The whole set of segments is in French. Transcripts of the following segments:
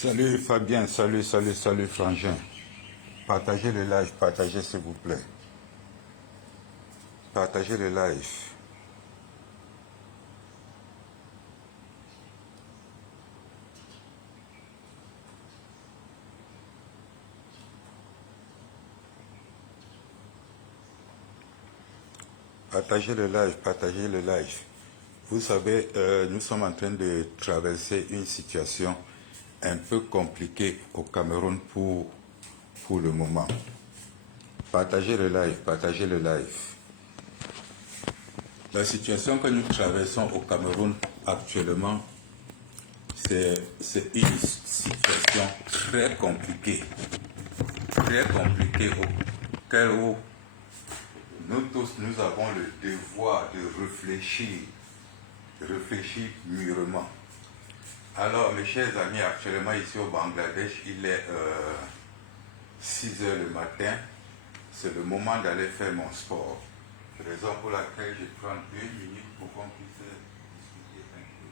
Salut Fabien, salut Frangin. Partagez le live, partagez s'il vous plaît. Partagez le live. Partagez le live, partagez le live. Vous savez, nous sommes en train de traverser une situation un peu compliquée au Cameroun pour le moment. Partagez le live, partagez le live. La situation que nous traversons au Cameroun actuellement, c'est une situation très compliquée auquel nous tous, nous avons le devoir de réfléchir mûrement. Alors, mes chers amis, actuellement ici au Bangladesh, il est 6 heures le matin. C'est le moment d'aller faire mon sport. Raison pour laquelle je prends 2 minutes pour qu'on puisse discuter un peu.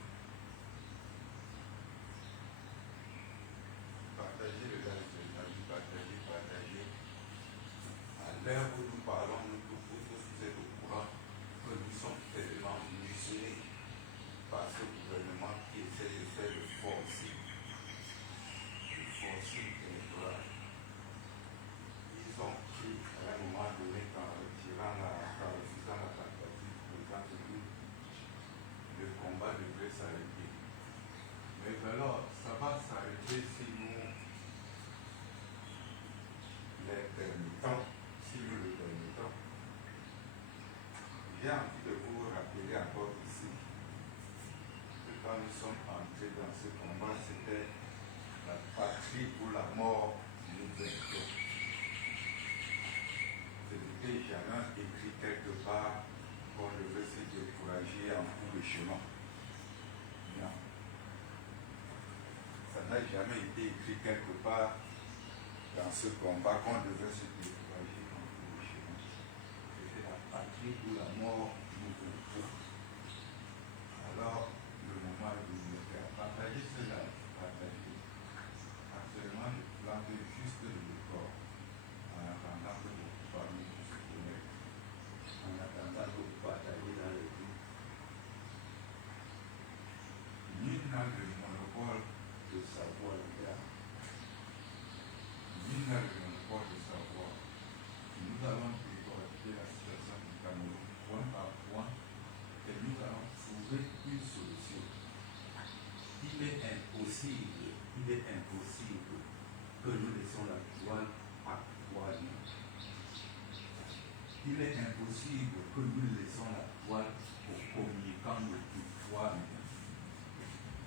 Partagez le live, les amis, partagez. À l'heure où nous parlons, nous tous êtes au courant que nous sommes tellement muselés par ce gouvernement qui essaie de faire le forcing électoral. Ils ont pris à un moment donné qu'en refusant la tentative de candidature, le combat devrait s'arrêter. Mais alors, ça va s'arrêter si nous les permettons, si nous le permettons. J'ai envie de vous rappeler encore ici que quand nous sommes entrés dans ce combat, c'était la patrie ou la mort nous vaincrons. Ce n'était jamais écrit quelque part qu'on devait se décourager en cours de chemin. Non. Ça n'a jamais été écrit quelque part dans ce combat qu'on devait se décourager en cours de chemin. C'était la patrie ou la mort nous vaincrons. Alors, le moment est venu de faire. Partager cela, partager. Actuellement, je plante juste le décor en attendant que vous parmi vous se connectent. En attendant que vous partagez dans les groupes. Nul n'a le monopole de savoir le gars. Nul n'a le monopole de savoir. Nous allons décortiquer la situation du Cameroun point par point et nous allons trouver une solution. Il est impossible que nous laissons la toile à poil. Il est impossible que nous laissons la toile aux communicants de pouvoir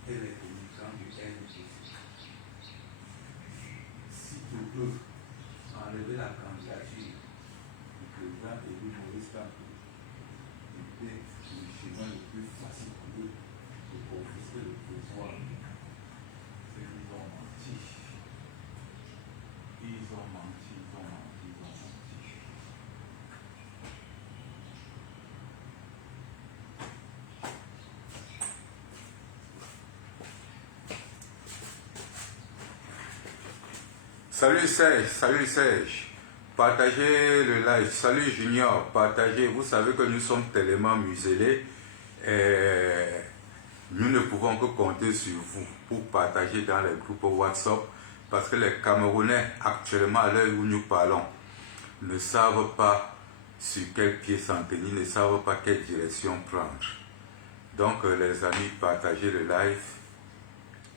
et les communicants du NGC. Si tu peux enlever la candidature du président élu Maurice Kamto, c'était le chemin le plus facile pour eux de confisquer le pouvoir. C'est qu'ils ont menti. Ils ont menti. Salut Serge. Partagez le live. Salut Junior, partagez. Vous savez que nous sommes tellement muselés. Nous ne pouvons que compter sur vous pour partager dans les groupes WhatsApp parce que les Camerounais, actuellement, à l'heure où nous parlons, ne savent pas sur quel pied s'en tenir, ne savent pas quelle direction prendre. Donc, les amis, partagez le live.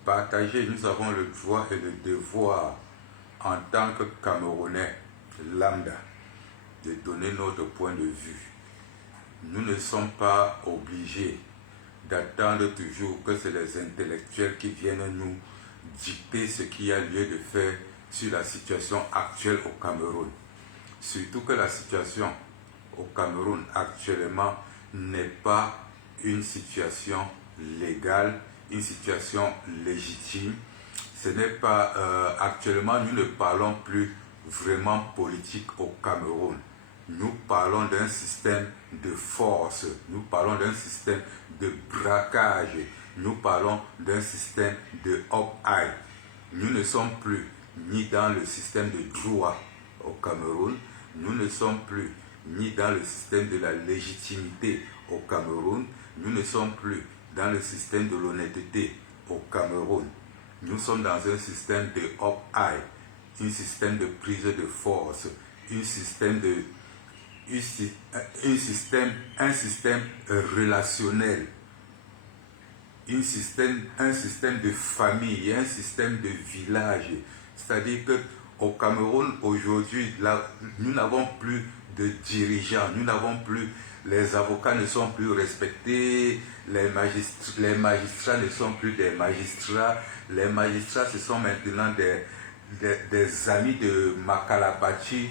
Partagez, nous avons le droit et le devoir en tant que Camerounais lambda de donner notre point de vue. Nous ne sommes pas obligés d'attendre toujours que c'est les intellectuels qui viennent nous dicter ce qu'il y a lieu de faire sur la situation actuelle au Cameroun. Surtout que la situation au Cameroun actuellement n'est pas une situation légale, une situation légitime. Ce n'est pas actuellement, nous ne parlons plus vraiment politique au Cameroun. Nous parlons d'un système de force, nous parlons d'un système de braquage, nous parlons d'un système de up-high. Nous ne sommes plus ni dans le système de droit au Cameroun, nous ne sommes plus ni dans le système de la légitimité au Cameroun, nous ne sommes plus dans le système de l'honnêteté au Cameroun. Nous sommes dans un système de up-high, un système de prise de force, un système relationnel, un système de famille, un système de village. C'est-à-dire qu'au Cameroun, aujourd'hui, nous n'avons plus de dirigeants, nous n'avons plus, les avocats ne sont plus respectés, les magistrats ne sont plus des magistrats, les magistrats ce sont maintenant des amis de Makalabachi.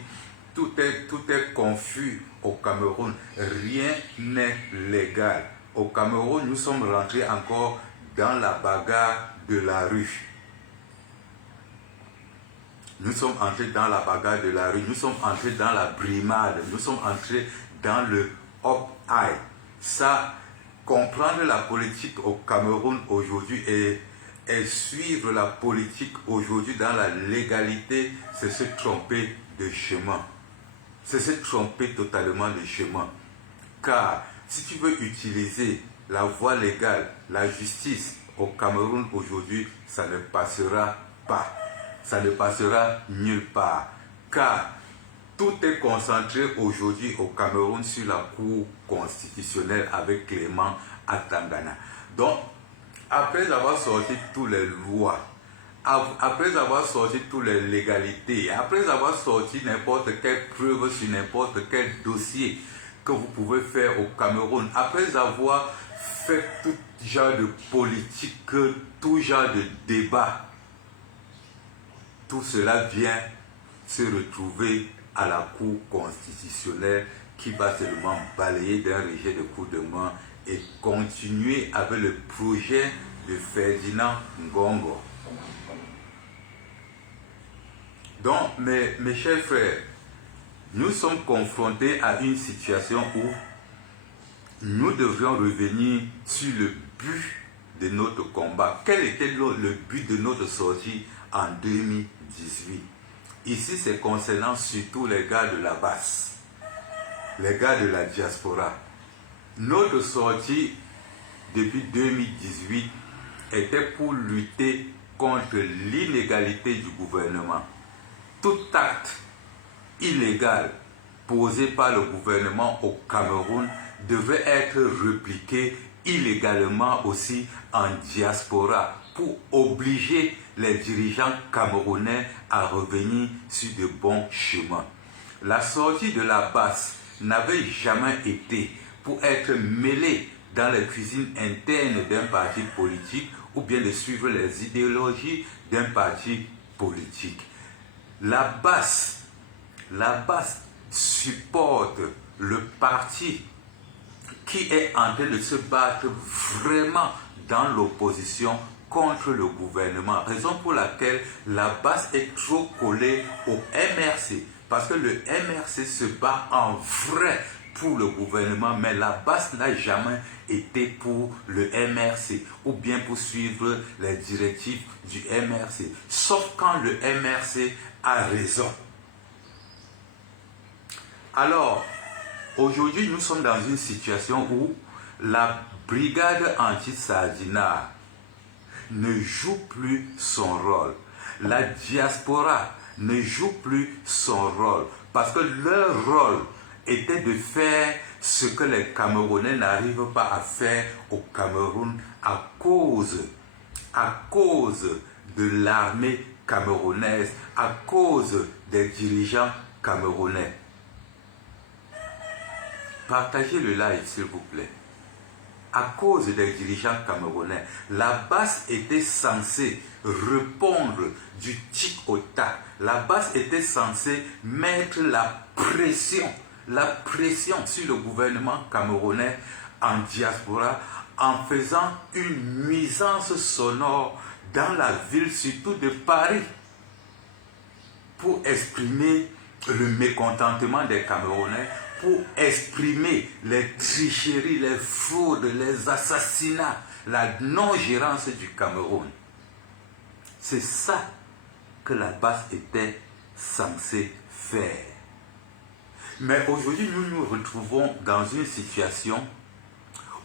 Tout est confus au Cameroun, rien n'est légal. Au Cameroun, nous sommes rentrés encore dans la bagarre de la rue. Nous sommes entrés dans la bagarre de la rue, nous sommes entrés dans la brimade, nous sommes entrés dans le up-high. Ça, comprendre la politique au Cameroun aujourd'hui et suivre la politique aujourd'hui dans la légalité, c'est se tromper de chemin. C'est se tromper totalement de chemin. Car si tu veux utiliser la voie légale, la justice au Cameroun aujourd'hui, ça ne passera pas. Ça ne passera nulle part. Car tout est concentré aujourd'hui au Cameroun sur la Cour constitutionnelle avec Clément Atangana. Donc, après avoir sorti toutes les lois, après avoir sorti toutes les légalités, après avoir sorti n'importe quelle preuve sur n'importe quel dossier que vous pouvez faire au Cameroun, après avoir fait tout genre de politique, tout genre de débat, tout cela vient se retrouver à la Cour constitutionnelle qui va seulement balayer d'un rejet de coup de main et continuer avec le projet de Ferdinand Ngongo. Donc, mes chers frères, nous sommes confrontés à une situation où nous devrions revenir sur le but de notre combat. Quel était le but de notre sortie en 2018? Ici, c'est concernant surtout les gars de la basse, les gars de la diaspora. Notre sortie depuis 2018 était pour lutter contre l'inégalité du gouvernement. Tout acte illégal posé par le gouvernement au Cameroun devait être répliqué illégalement aussi en diaspora pour obliger les dirigeants camerounais à revenir sur de bons chemins. La sortie de la basse n'avait jamais été pour être mêlée dans les cuisines internes d'un parti politique ou bien de suivre les idéologies d'un parti politique. La basse supporte le parti qui est en train de se battre vraiment dans l'opposition contre le gouvernement. Raison pour laquelle la basse est trop collée au MRC. Parce que le MRC se bat en vrai pour le gouvernement, mais la basse n'a jamais été pour le MRC ou bien pour suivre les directives du MRC. Sauf quand le MRC a raison. Alors, aujourd'hui, nous sommes dans une situation où la brigade anti-Sardinat ne joue plus son rôle. La diaspora ne joue plus son rôle parce que leur rôle était de faire ce que les Camerounais n'arrivent pas à faire au Cameroun à cause de l'armée camerounaise, à cause des dirigeants camerounais. Partagez le live, s'il vous plaît. À cause des dirigeants camerounais, la basse était censée répondre du tic au tac. La basse était censée mettre la pression sur le gouvernement camerounais en diaspora en faisant une nuisance sonore dans la ville, surtout de Paris, pour exprimer le mécontentement des Camerounais, pour exprimer les tricheries, les fraudes, les assassinats, la non-gérance du Cameroun. C'est ça que la base était censée faire. Mais aujourd'hui, nous nous retrouvons dans une situation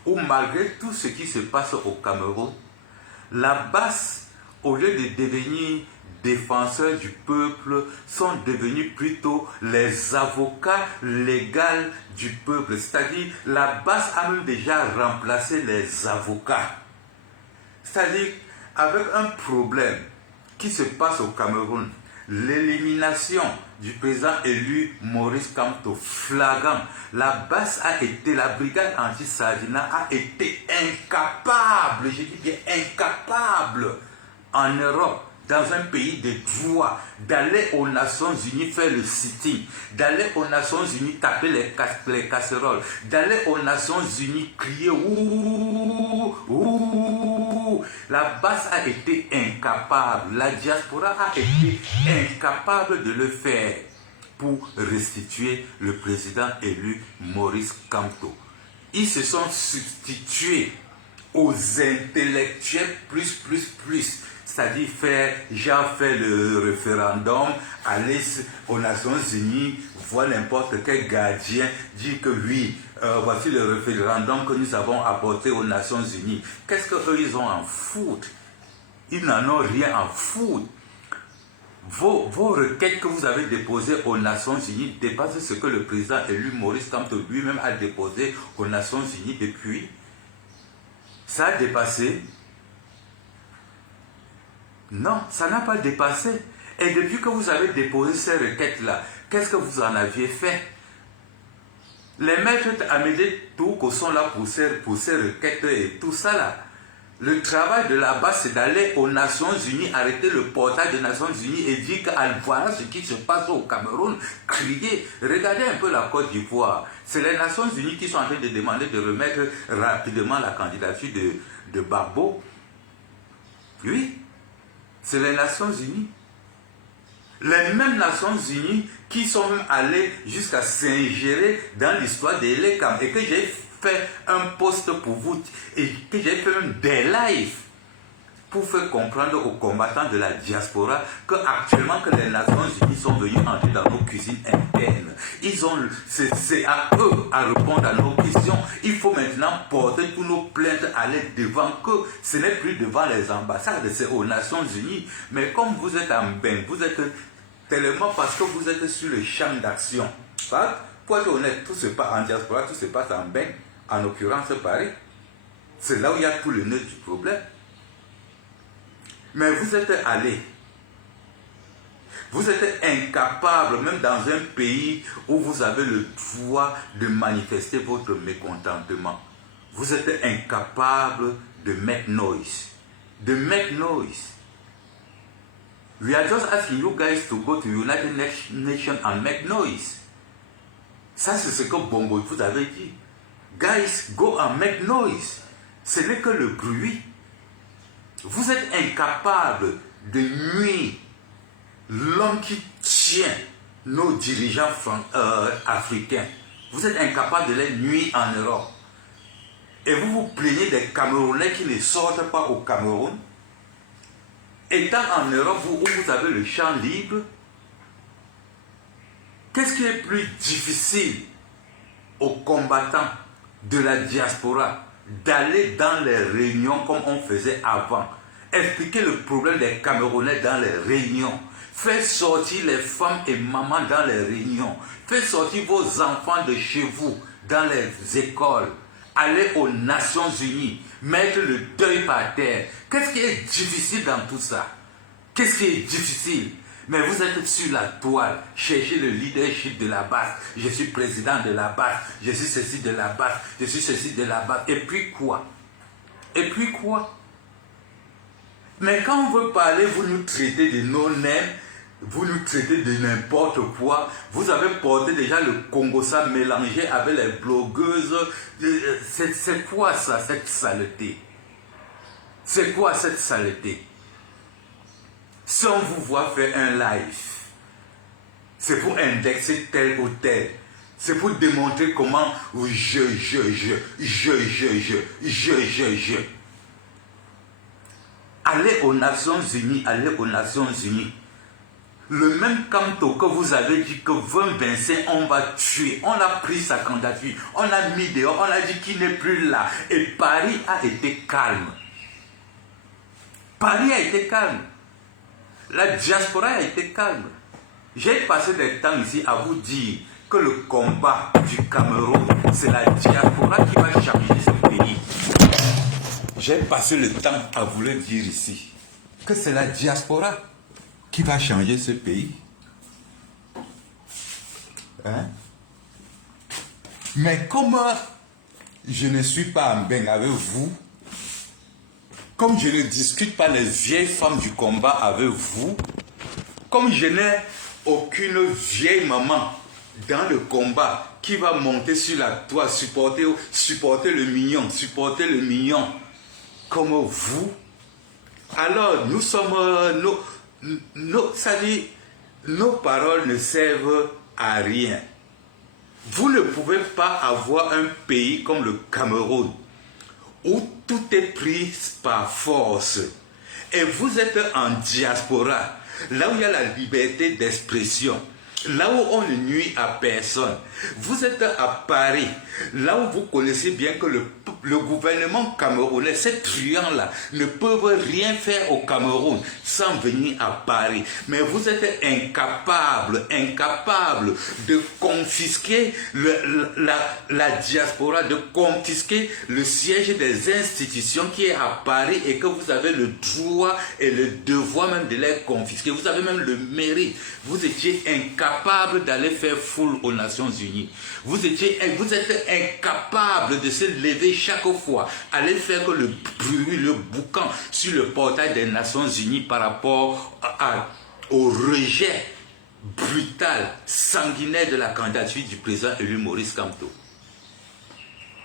où malgré tout ce qui se passe au Cameroun, la base, au lieu de devenir défenseurs du peuple, sont devenus plutôt les avocats légaux du peuple. C'est-à-dire, la base a même déjà remplacé les avocats. C'est-à-dire, avec un problème qui se passe au Cameroun, l'élimination du président élu Maurice Kamto, flagrant, la base a été, la brigade anti-Sardina a été incapable, je dis bien incapable, en Europe, dans un pays de droit, d'aller aux Nations Unies faire le sitting, d'aller aux Nations Unies taper les casseroles, d'aller aux Nations Unies crier ouh, ouh. La base a été incapable, la diaspora a été incapable de le faire pour restituer le président élu Maurice Kamto. Ils se sont substitués aux intellectuels plus. C'est-à-dire faire le référendum, aller aux Nations Unies, voir n'importe quel gardien, dire que oui, voici le référendum que nous avons apporté aux Nations Unies. Qu'est-ce qu'eux ils ont en foutre? Ils n'en ont rien à foutre. Vos requêtes que vous avez déposées aux Nations Unies dépassent ce que le président élu Maurice Kamto lui-même a déposé aux Nations Unies depuis. Ça a dépassé. Non, ça n'a pas dépassé. Et depuis que vous avez déposé ces requêtes-là, qu'est-ce que vous en aviez fait? Les maîtres Amédée Touko sont là pour ces requêtes et tout ça là. Le travail de la base, c'est d'aller aux Nations Unies, arrêter le portail des Nations Unies et dire que voilà ce qui se passe au Cameroun, crier. Regardez un peu la Côte d'Ivoire. C'est les Nations Unies qui sont en train de demander de remettre rapidement la candidature de Gbagbo. Oui. C'est les Nations Unies. Les mêmes Nations Unies qui sont même allées jusqu'à s'ingérer dans l'histoire des Lekam et que j'ai fait un post pour vous et que j'ai fait même des lives pour faire comprendre aux combattants de la diaspora qu'actuellement que les Nations Unies sont venues entrer dans nos cuisines internes. C'est à eux à répondre à nos questions. Il faut maintenant porter tous nos plaintes, aller devant que ce n'est plus devant les ambassades, c'est aux Nations Unies. Mais comme vous êtes en bain, vous êtes tellement parce que vous êtes sur le champ d'action. Pour être honnête, tout se passe en diaspora, tout se passe en bain, en l'occurrence Paris. C'est là où il y a tout le nœud du problème. Mais vous êtes allé. Vous êtes incapable, même dans un pays où vous avez le droit de manifester votre mécontentement. Vous êtes incapable de make noise. De make noise. We are just asking you guys to go to United Nations and make noise. Ça, c'est ce que Bongo vous avez dit. Guys, go and make noise. Ce n'est que le bruit. Vous êtes incapable de nuire l'homme qui tient nos dirigeants africains. Vous êtes incapable de les nuire en Europe. Et vous vous plaignez des Camerounais qui ne sortent pas au Cameroun. Étant en Europe où vous avez le champ libre, qu'est-ce qui est plus difficile aux combattants de la diaspora d'aller dans les réunions comme on faisait avant, expliquer le problème des Camerounais dans les réunions, faire sortir les femmes et mamans dans les réunions, faire sortir vos enfants de chez vous dans les écoles, aller aux Nations Unies, mettre le deuil par terre. Qu'est-ce qui est difficile dans tout ça? Qu'est-ce qui est difficile? Mais vous êtes sur la toile, cherchez le leadership de la base. Je suis président de la base, je suis ceci de la base, je suis ceci de la base. Et puis quoi? Et puis quoi? Mais quand on veut parler, vous nous traitez de no-name, vous nous traitez de n'importe quoi. Vous avez porté déjà le Congo-ça mélangé avec les blogueuses. C'est quoi ça, cette saleté? C'est quoi cette saleté? Si on vous voit faire un live, c'est pour indexer tel ou tel. C'est pour démontrer comment je. Allez aux Nations Unies, allez aux Nations Unies. Le même Kamto que vous avez dit que 2025, on va tuer, on a pris sa candidature, on a mis dehors, on a dit qu'il n'est plus là. Et Paris a été calme. Paris a été calme. La diaspora a été calme. J'ai passé des temps ici à vous dire que le combat du Cameroun, c'est la diaspora qui va changer ce pays. J'ai passé le temps à vous le dire ici, que c'est la diaspora qui va changer ce pays. Hein? Mais comme je ne suis pas en bain avec vous, comme je ne discute pas les vieilles femmes du combat avec vous, comme je n'ai aucune vieille maman dans le combat qui va monter sur la toile, supporter le mignon, comme vous, alors nous sommes, nos paroles ne servent à rien. Vous ne pouvez pas avoir un pays comme le Cameroun, où tout est pris par force. Et vous êtes en diaspora, là où il y a la liberté d'expression, là où on ne nuit à personne. Vous êtes à Paris, là où vous connaissez bien que le gouvernement camerounais, ces truands-là, ne peuvent rien faire au Cameroun sans venir à Paris. Mais vous êtes incapable de confisquer la diaspora, de confisquer le siège des institutions qui est à Paris et que vous avez le droit et le devoir même de les confisquer. Vous avez même le mérite. Vous étiez incapable d'aller faire foule aux Nations Unies. Vous êtes incapable de se lever chaque fois, aller faire que le bruit, le boucan sur le portail des Nations Unies par rapport au rejet brutal, sanguinaire de la candidature du président élu Maurice Kamto.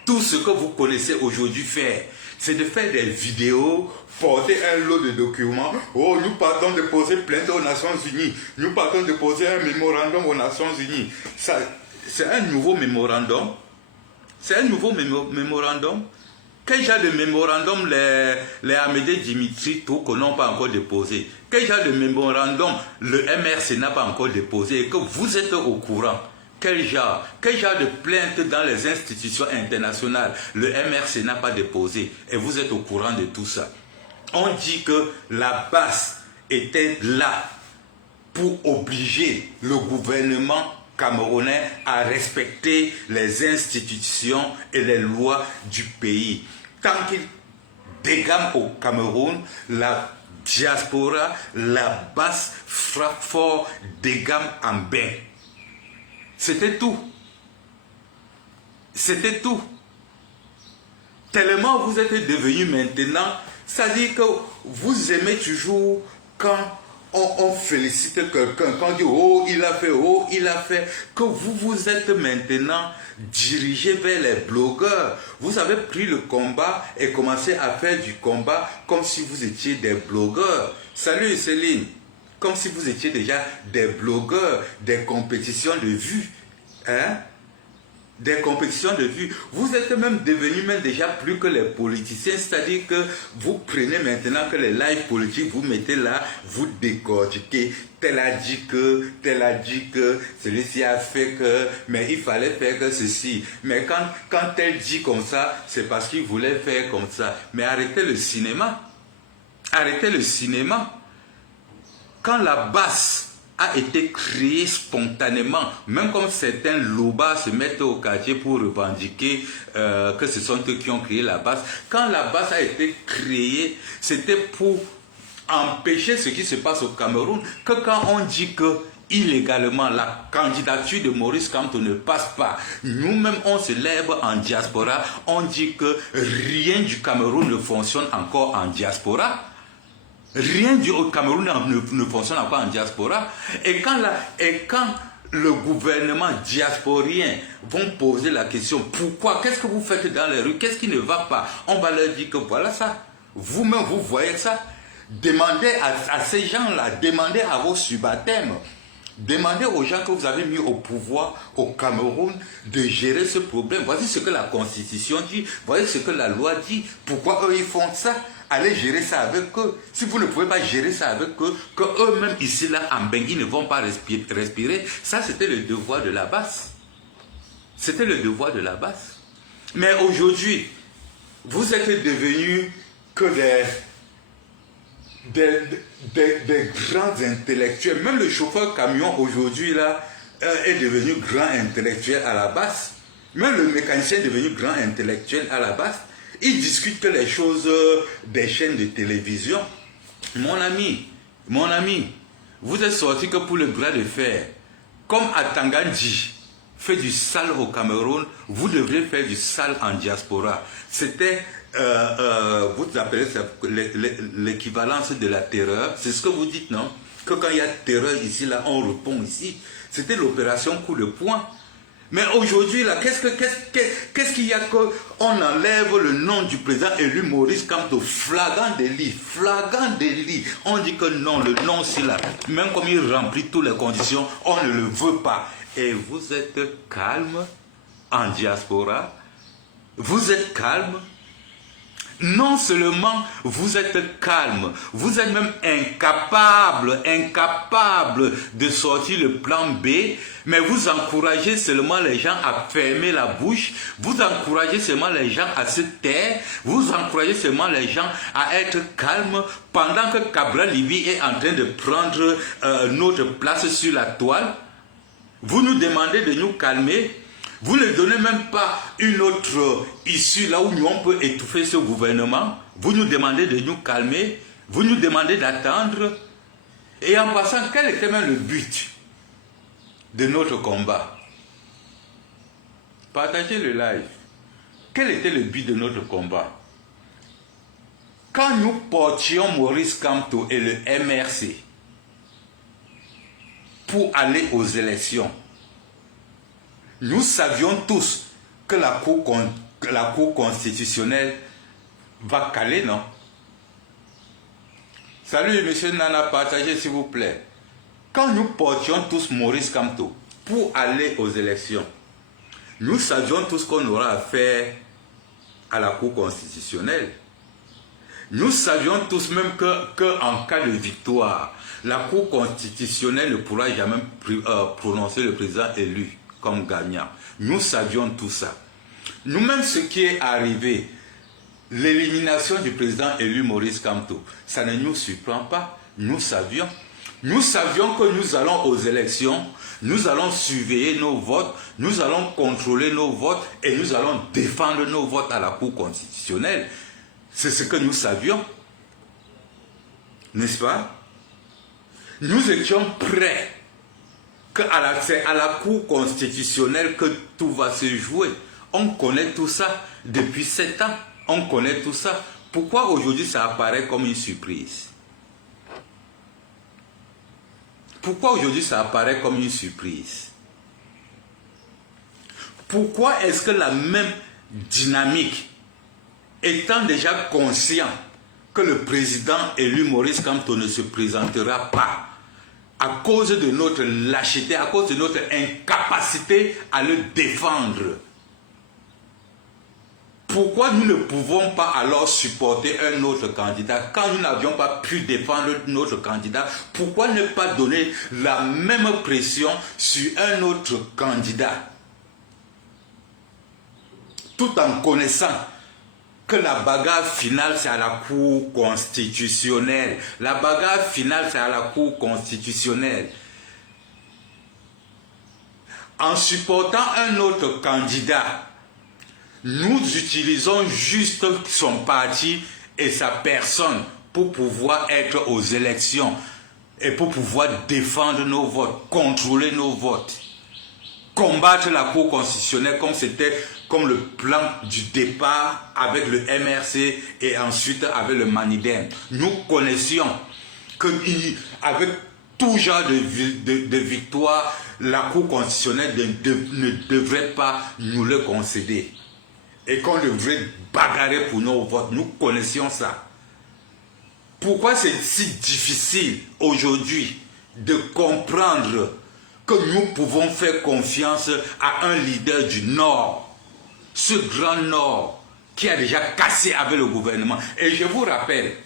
Tout ce que vous connaissez aujourd'hui faire, c'est de faire des vidéos, porter un lot de documents. Oh, nous partons de poser plainte aux Nations Unies. Nous partons de poser un mémorandum aux Nations Unies. C'est un nouveau mémorandum. C'est un nouveau mémorandum. Quel genre de mémorandum les Amédée Dimitri Touko n'ont pas encore déposé? Quel genre de mémorandum le MRC n'a pas encore déposé et que vous êtes au courant? Quel genre de plainte dans les institutions internationales le MRC n'a pas déposé et vous êtes au courant de tout ça? On dit que la base était là pour obliger le gouvernement camerounais à respecter les institutions et les lois du pays. Tant qu'il dégame au Cameroun, la diaspora, la base frappe fort, dégame en bain. C'était tout. C'était tout. Tellement vous êtes devenu maintenant, ça dit que vous aimez toujours quand on félicite quelqu'un, quand on dit oh il a fait, que vous êtes maintenant dirigé vers les blogueurs. Vous avez pris le combat et commencé à faire du combat comme si vous étiez des blogueurs. Salut Céline, comme si vous étiez déjà des blogueurs, des compétitions de vues, hein? Des compétitions de vues. Vous êtes même devenus déjà plus que les politiciens, c'est-à-dire que vous prenez maintenant que les lives politiques, vous mettez là, vous décortiquez. Tel a dit que, celui-ci a fait que, mais il fallait faire que ceci. Mais quand tel dit comme ça, c'est parce qu'il voulait faire comme ça. Mais arrêtez le cinéma. Arrêtez le cinéma. Quand la basse a été créé spontanément, même comme certains lobas se mettent au quartier pour revendiquer que ce sont eux qui ont créé la base. Quand la base a été créée, c'était pour empêcher ce qui se passe au Cameroun, que quand on dit que illégalement la candidature de Maurice Kamto ne passe pas, nous-mêmes on se lève en diaspora, on dit que rien du Cameroun ne fonctionne encore en diaspora. Rien du Cameroun ne fonctionne encore en diaspora. Et quand le gouvernement diasporien vont poser la question, pourquoi, qu'est-ce que vous faites dans les rues, qu'est-ce qui ne va pas, on va leur dire que voilà ça. Vous-même, vous voyez ça. Demandez à ces gens-là, demandez à vos subalternes, demandez aux gens que vous avez mis au pouvoir au Cameroun de gérer ce problème. Voici ce que la Constitution dit, voici ce que la loi dit. Pourquoi eux ils font ça? allez gérer ça avec eux. Si vous ne pouvez pas gérer ça avec eux, qu'eux-mêmes ici, là, en Bangui, ne vont pas respirer, ça, c'était le devoir de la base. C'était le devoir de la base. Mais aujourd'hui, vous êtes devenus que des grands intellectuels. Même le chauffeur camion aujourd'hui là est devenu grand intellectuel à la base. Même le mécanicien est devenu grand intellectuel à la base. Il discute que les choses des chaînes de télévision. Mon ami, vous êtes sorti que pour le bras de fer. Comme Atangandji fait du sale au Cameroun, vous devrez faire du sale en diaspora. C'était, vous appelez ça l'équivalence de la terreur. C'est ce que vous dites, non? Que quand il y a terreur ici, là, on répond ici. C'était l'opération coup de poing. Mais aujourd'hui, là, qu'est-ce qu'il y a qu'on enlève le nom du président élu Maurice Kamto, flagrant délit, On dit que non, le nom aussi là, même comme il remplit toutes les conditions, on ne le veut pas. Et vous êtes calme en diaspora, vous êtes calme. Non seulement vous êtes calme, vous êtes même incapable de sortir le plan B, mais vous encouragez seulement les gens à fermer la bouche, vous encouragez seulement les gens à se taire, vous encouragez seulement les gens à être calmes pendant que Cabral Libye est en train de prendre notre place sur la toile. Vous nous demandez de nous calmer. Vous ne donnez même pas une autre issue là où on peut étouffer ce gouvernement. Vous nous demandez de nous calmer. Vous nous demandez d'attendre. Et en passant, quel était même le but de notre combat? Partagez le live. Quel était le but de notre combat? Quand nous portions Maurice Kamto et le MRC pour aller aux élections, nous savions tous que la Cour constitutionnelle va caler, non? Salut, monsieur Nana, partagez s'il vous plaît. Quand nous portions tous Maurice Kamto pour aller aux élections, nous savions tous qu'on aura affaire à la Cour constitutionnelle. Nous savions tous même qu'en cas de victoire, la Cour constitutionnelle ne pourra jamais prononcer le président élu comme gagnant. Nous savions tout ça. Nous-mêmes, ce qui est arrivé, l'élimination du président élu Maurice Kamto, ça ne nous surprend pas. Nous savions. Nous savions que nous allons aux élections, nous allons surveiller nos votes, nous allons contrôler nos votes et nous allons défendre nos votes à la Cour constitutionnelle. C'est ce que nous savions. N'est-ce pas? Nous étions prêts. C'est à la Cour constitutionnelle que tout va se jouer. On connaît tout ça depuis 7 ans. On connaît tout ça. Pourquoi aujourd'hui ça apparaît comme une surprise? Pourquoi aujourd'hui ça apparaît comme une surprise? Pourquoi est-ce que la même dynamique, étant déjà conscient que le président élu Maurice Kamto ne se présentera pas, à cause de notre lâcheté, à cause de notre incapacité à le défendre, pourquoi nous ne pouvons pas alors supporter un autre candidat? Quand nous n'avions pas pu défendre notre candidat, pourquoi ne pas donner la même pression sur un autre candidat? Tout en connaissant que la bagarre finale, c'est à la Cour constitutionnelle. La bagarre finale, c'est à la Cour constitutionnelle. En supportant un autre candidat, nous utilisons juste son parti et sa personne pour pouvoir être aux élections et pour pouvoir défendre nos votes, contrôler nos votes, combattre la Cour constitutionnelle comme le plan du départ avec le MRC et ensuite avec le Maniden. Nous connaissions qu'avec tout genre de victoire, la Cour constitutionnelle ne devrait pas nous le concéder. Et qu'on devrait bagarrer pour nos votes. Nous connaissions ça. Pourquoi c'est si difficile aujourd'hui de comprendre que nous pouvons faire confiance à un leader du Nord, ce grand Nord qui a déjà cassé avec le gouvernement. Et je vous rappelle,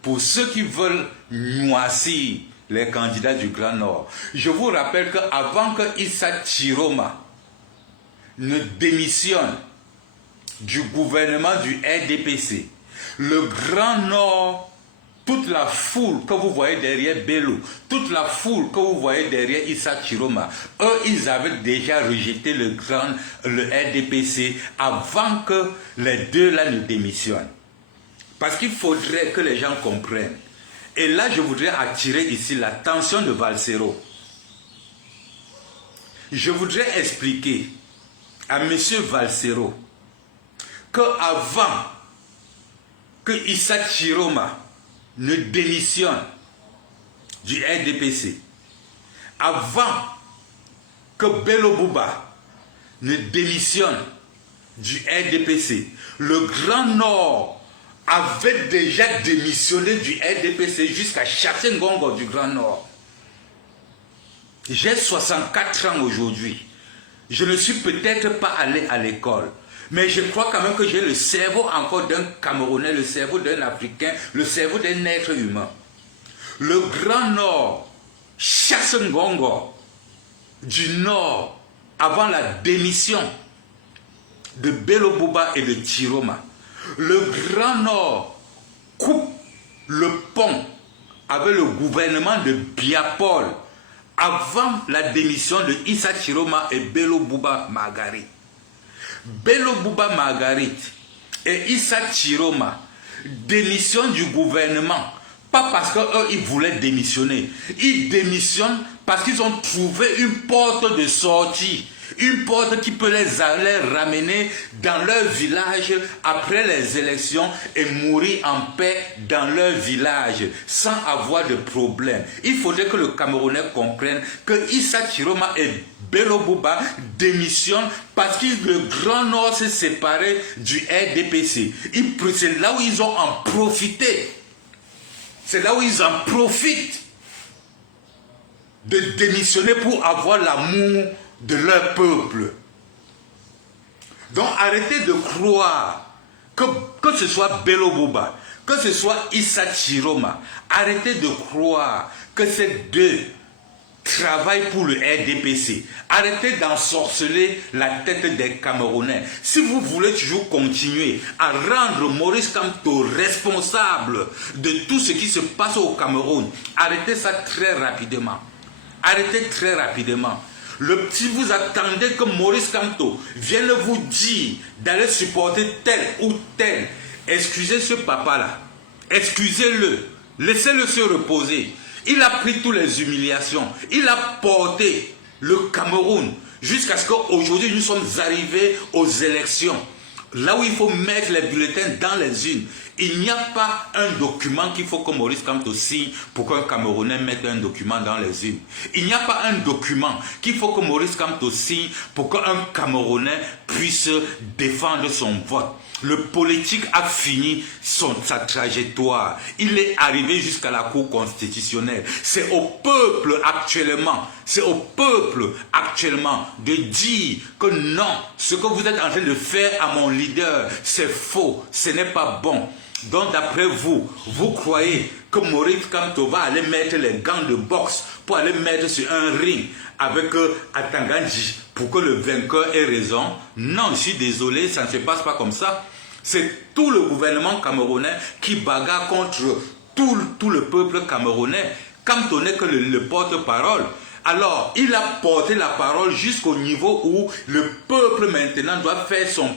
pour ceux qui veulent noisir les candidats du Grand Nord, je vous rappelle qu'avant que Issa Chiroma ne démissionne du gouvernement du RDPC, le Grand Nord, toute la foule que vous voyez derrière Bello, toute la foule que vous voyez derrière Issa Chiroma, eux, ils avaient déjà rejeté le RDPC avant que les deux là ne démissionnent. Parce qu'il faudrait que les gens comprennent. Et là, je voudrais attirer ici l'attention de Valsero. Je voudrais expliquer à M. Valsero qu'avant que Issa Chiroma ne démissionne du RDPC, avant que Bello Bouba ne démissionne du RDPC, le Grand Nord avait déjà démissionné du RDPC jusqu'à Chassé Ngongo du Grand Nord. J'ai 64 ans aujourd'hui. Je ne suis peut-être pas allé à l'école, mais je crois quand même que j'ai le cerveau encore d'un Camerounais, le cerveau d'un Africain, le cerveau d'un être humain. Le Grand Nord, Chassé Ngongo du Nord, avant la démission de Bello Bouba et de Chiroma, le Grand Nord coupe le pont avec le gouvernement de Biapol avant la démission de Issa Chiroma et Bello Bouba Margarit. Bello Bouba Margarit et Issa Chiroma démissionnent du gouvernement, pas parce qu'eux ils voulaient démissionner, ils démissionnent parce qu'ils ont trouvé une porte de sortie. Une porte qui peut les ramener dans leur village après les élections et mourir en paix dans leur village sans avoir de problème. Il faudrait que le Camerounais comprenne que Issa Chiroma et Bello Bouba démissionnent parce que le Grand Nord s'est séparé du RDPC. C'est là où ils ont en profité. C'est là où ils en profitent de démissionner pour avoir l'amour de leur peuple. Donc arrêtez de croire que ce soit Bello Bouba, que ce soit Issa Chiroma, arrêtez de croire que ces deux travaillent pour le RDPC. Arrêtez d'ensorceler la tête des Camerounais. Si vous voulez toujours continuer à rendre Maurice Kamto responsable de tout ce qui se passe au Cameroun, arrêtez ça très rapidement. Arrêtez très rapidement. Si vous attendez que Maurice Kamto vienne vous dire d'aller supporter tel ou tel, excusez ce papa-là, excusez-le, laissez-le se reposer. Il a pris toutes les humiliations, il a porté le Cameroun jusqu'à ce qu'aujourd'hui nous sommes arrivés aux élections. Là où il faut mettre les bulletins dans les urnes, il n'y a pas un document qu'il faut que Maurice Kamto signe pour qu'un Camerounais mette un document dans les urnes. Il n'y a pas un document qu'il faut que Maurice Kamto signe pour qu'un Camerounais puisse défendre son vote. Le politique a fini sa trajectoire. Il est arrivé jusqu'à la Cour constitutionnelle. C'est au peuple actuellement, de dire que non, ce que vous êtes en train de faire à mon leader, c'est faux, ce n'est pas bon. Donc d'après vous, vous croyez que Maurice Kamto va aller mettre les gants de boxe pour aller mettre sur un ring avec Atangandji pour que le vainqueur ait raison? Non, je suis désolé, ça ne se passe pas comme ça. C'est tout le gouvernement camerounais qui bagarre contre tout le peuple camerounais. Kamto n'est que le porte-parole. Alors, il a porté la parole jusqu'au niveau où le peuple maintenant doit faire son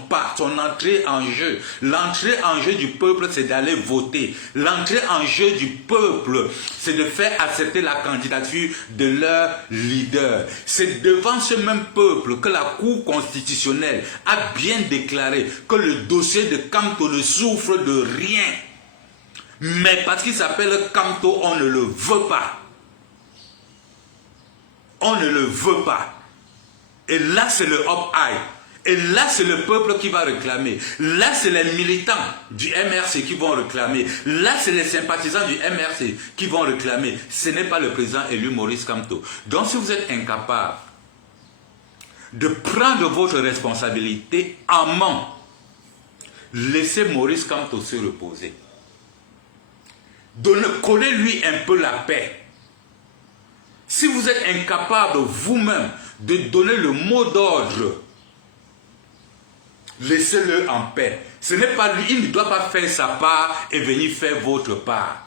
entrée en jeu. L'entrée en jeu du peuple, c'est d'aller voter. L'entrée en jeu du peuple, c'est de faire accepter la candidature de leur leader. C'est devant ce même peuple que la Cour constitutionnelle a bien déclaré que le dossier de Kamto ne souffre de rien. Mais parce qu'il s'appelle Kamto, on ne le veut pas. On ne le veut pas. Et là, c'est le up-high. Et là, c'est le peuple qui va réclamer. Là, c'est les militants du MRC qui vont réclamer. Là, c'est les sympathisants du MRC qui vont réclamer. Ce n'est pas le président élu Maurice Kamto. Donc, si vous êtes incapable de prendre votre responsabilité en main. Laissez Maurice Kamto se reposer. Donnez-lui un peu la paix. Si vous êtes incapable vous-même de donner le mot d'ordre, laissez-le en paix. Ce n'est pas lui, il ne doit pas faire sa part et venir faire votre part.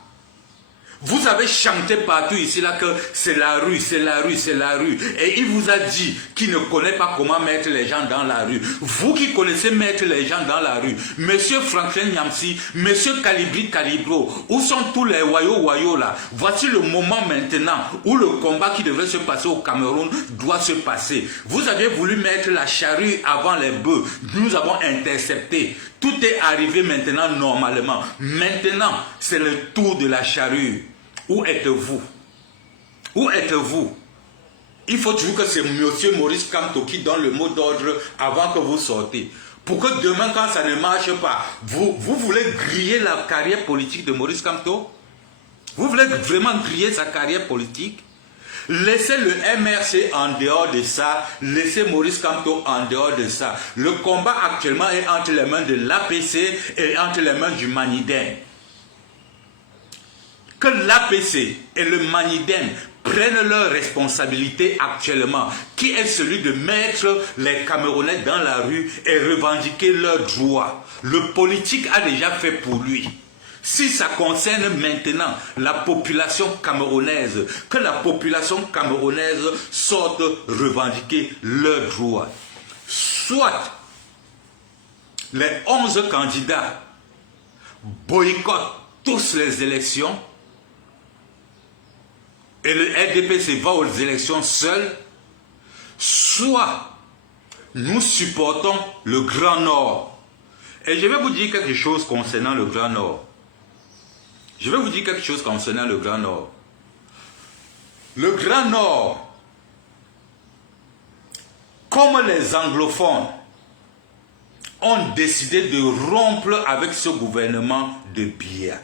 Vous avez chanté partout ici là que c'est la rue, c'est la rue, c'est la rue. Et il vous a dit qu'il ne connaît pas comment mettre les gens dans la rue. Vous qui connaissez mettre les gens dans la rue, Monsieur Franklin Nyamsi, Monsieur Calibri Calibro, où sont tous les wayo là? Voici le moment maintenant où le combat qui devrait se passer au Cameroun doit se passer. Vous avez voulu mettre la charrue avant les bœufs. Nous avons intercepté. Tout est arrivé maintenant normalement. Maintenant, c'est le tour de la charrue. Où êtes-vous? Où êtes-vous? Il faut toujours que c'est Monsieur Maurice Kamto qui donne le mot d'ordre avant que vous sortez. Pour que demain, quand ça ne marche pas, vous voulez griller la carrière politique de Maurice Kamto? Vous voulez vraiment griller sa carrière politique? Laissez le MRC en dehors de ça, laissez Maurice Kamto en dehors de ça. Le combat actuellement est entre les mains de l'APC et entre les mains du Maniden. Que l'APC et le Maniden prennent leurs responsabilités actuellement, qui est celui de mettre les Camerounais dans la rue et revendiquer leurs droits. Le politique a déjà fait pour lui. Si ça concerne maintenant la population camerounaise, que la population camerounaise sorte revendiquer leurs droits. Soit les 11 candidats boycottent tous les élections et le RDPC va aux élections seul, soit nous supportons le Grand Nord. Et je vais vous dire quelque chose concernant le Grand Nord. Je vais vous dire quelque chose concernant le Grand Nord. Le Grand Nord, comme les anglophones ont décidé de rompre avec ce gouvernement de Biya.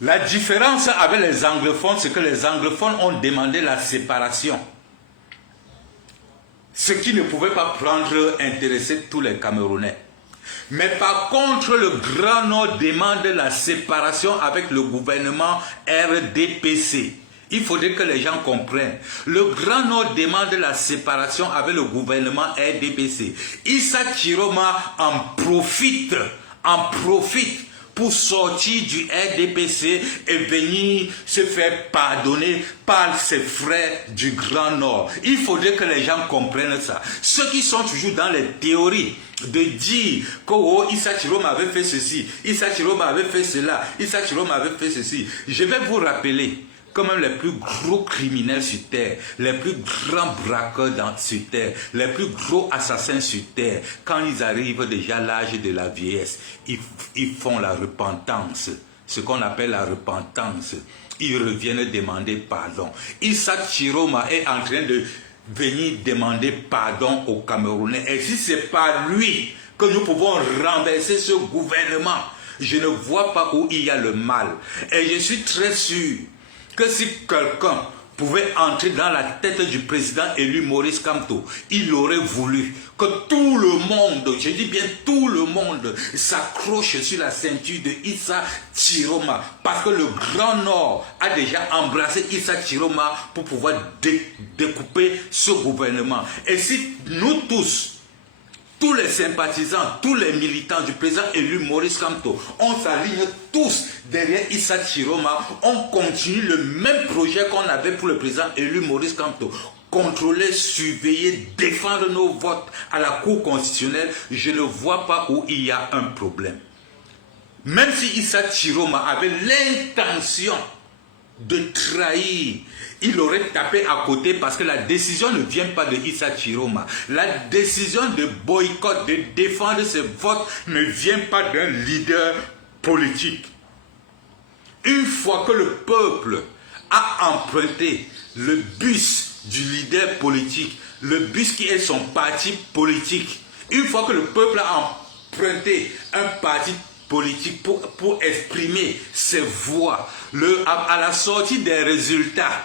La différence avec les anglophones, c'est que les anglophones ont demandé la séparation. Ce qui ne pouvait pas intéresser tous les Camerounais. Mais par contre, le Grand Nord demande la séparation avec le gouvernement RDPC. Il faudrait que les gens comprennent. Le Grand Nord demande la séparation avec le gouvernement RDPC. Issa Chiroma en profite pour sortir du RDPC et venir se faire pardonner par ses frères du Grand Nord. Il faudrait que les gens comprennent ça. Ceux qui sont toujours dans les théories de dire que oh, Issa Chiroma avait fait ceci, Issa Chiroma avait fait cela, Issa Chiroma avait fait ceci. Je vais vous rappeler quand même les plus gros criminels sur terre, les plus grands braqueurs sur terre, les plus gros assassins sur terre, quand ils arrivent déjà à l'âge de la vieillesse, ils font la repentance, ce qu'on appelle la repentance. Ils reviennent demander pardon. Issa Chiroma est en train de venir demander pardon aux Camerounais. Et si ce n'est pas lui que nous pouvons renverser ce gouvernement, je ne vois pas où il y a le mal. Et je suis très sûr que si quelqu'un pouvait entrer dans la tête du président élu Maurice Kamto, il aurait voulu que tout le monde, je dis bien tout le monde, s'accroche sur la ceinture de Issa Chiroma. Parce que le Grand Nord a déjà embrassé Issa Chiroma pour pouvoir découper ce gouvernement. Et si nous tous les sympathisants, tous les militants du président élu Maurice Kamto, on s'aligne tous derrière Issa Chiroma, on continue le même projet qu'on avait pour le président élu Maurice Kamto. Contrôler, surveiller, défendre nos votes à la Cour constitutionnelle, je ne vois pas où il y a un problème. Même si Issa Chiroma avait l'intention de trahir, il aurait tapé à côté parce que la décision ne vient pas de Issa Chiroma. La décision de boycott, de défendre ses votes ne vient pas d'un leader politique. Une fois que le peuple a emprunté le bus du leader politique, le bus qui est son parti politique, une fois que le peuple a emprunté un parti politique pour exprimer ses voix, à la sortie des résultats,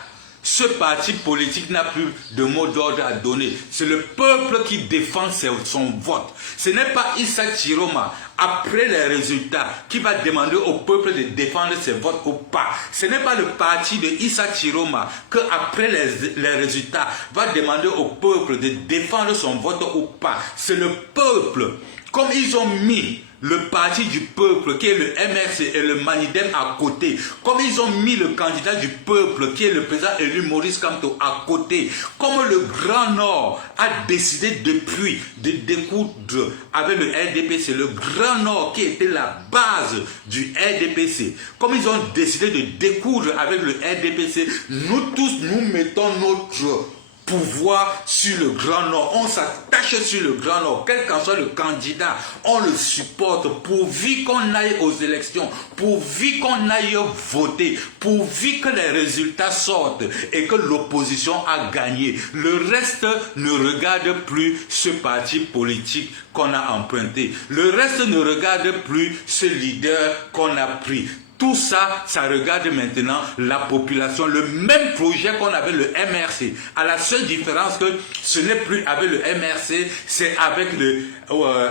Ce parti politique n'a plus de mot d'ordre à donner. C'est le peuple qui défend son vote. Ce n'est pas Issa Chiroma, après les résultats, qui va demander au peuple de défendre ses votes ou pas. Ce n'est pas le parti de Issa Chiroma que, après les résultats, va demander au peuple de défendre son vote ou pas. C'est le peuple. Comme ils ont mis le parti du peuple qui est le MRC et le Manidem à côté, comme ils ont mis le candidat du peuple qui est le président élu Maurice Kamto à côté, comme le Grand Nord a décidé depuis de découdre avec le RDPC, le Grand Nord qui était la base du RDPC, comme ils ont décidé de découdre avec le RDPC, nous tous nous mettons notre pouvoir sur le Grand Nord, on s'attache sur le Grand Nord, quel qu'en soit le candidat, on le supporte pourvu qu'on aille aux élections, pourvu qu'on aille voter, pourvu que les résultats sortent et que l'opposition a gagné. Le reste ne regarde plus ce parti politique qu'on a emprunté, le reste ne regarde plus ce leader qu'on a pris. Tout ça, ça regarde maintenant la population. Le même projet qu'on avait le MRC. À la seule différence que ce n'est plus avec le MRC, c'est avec le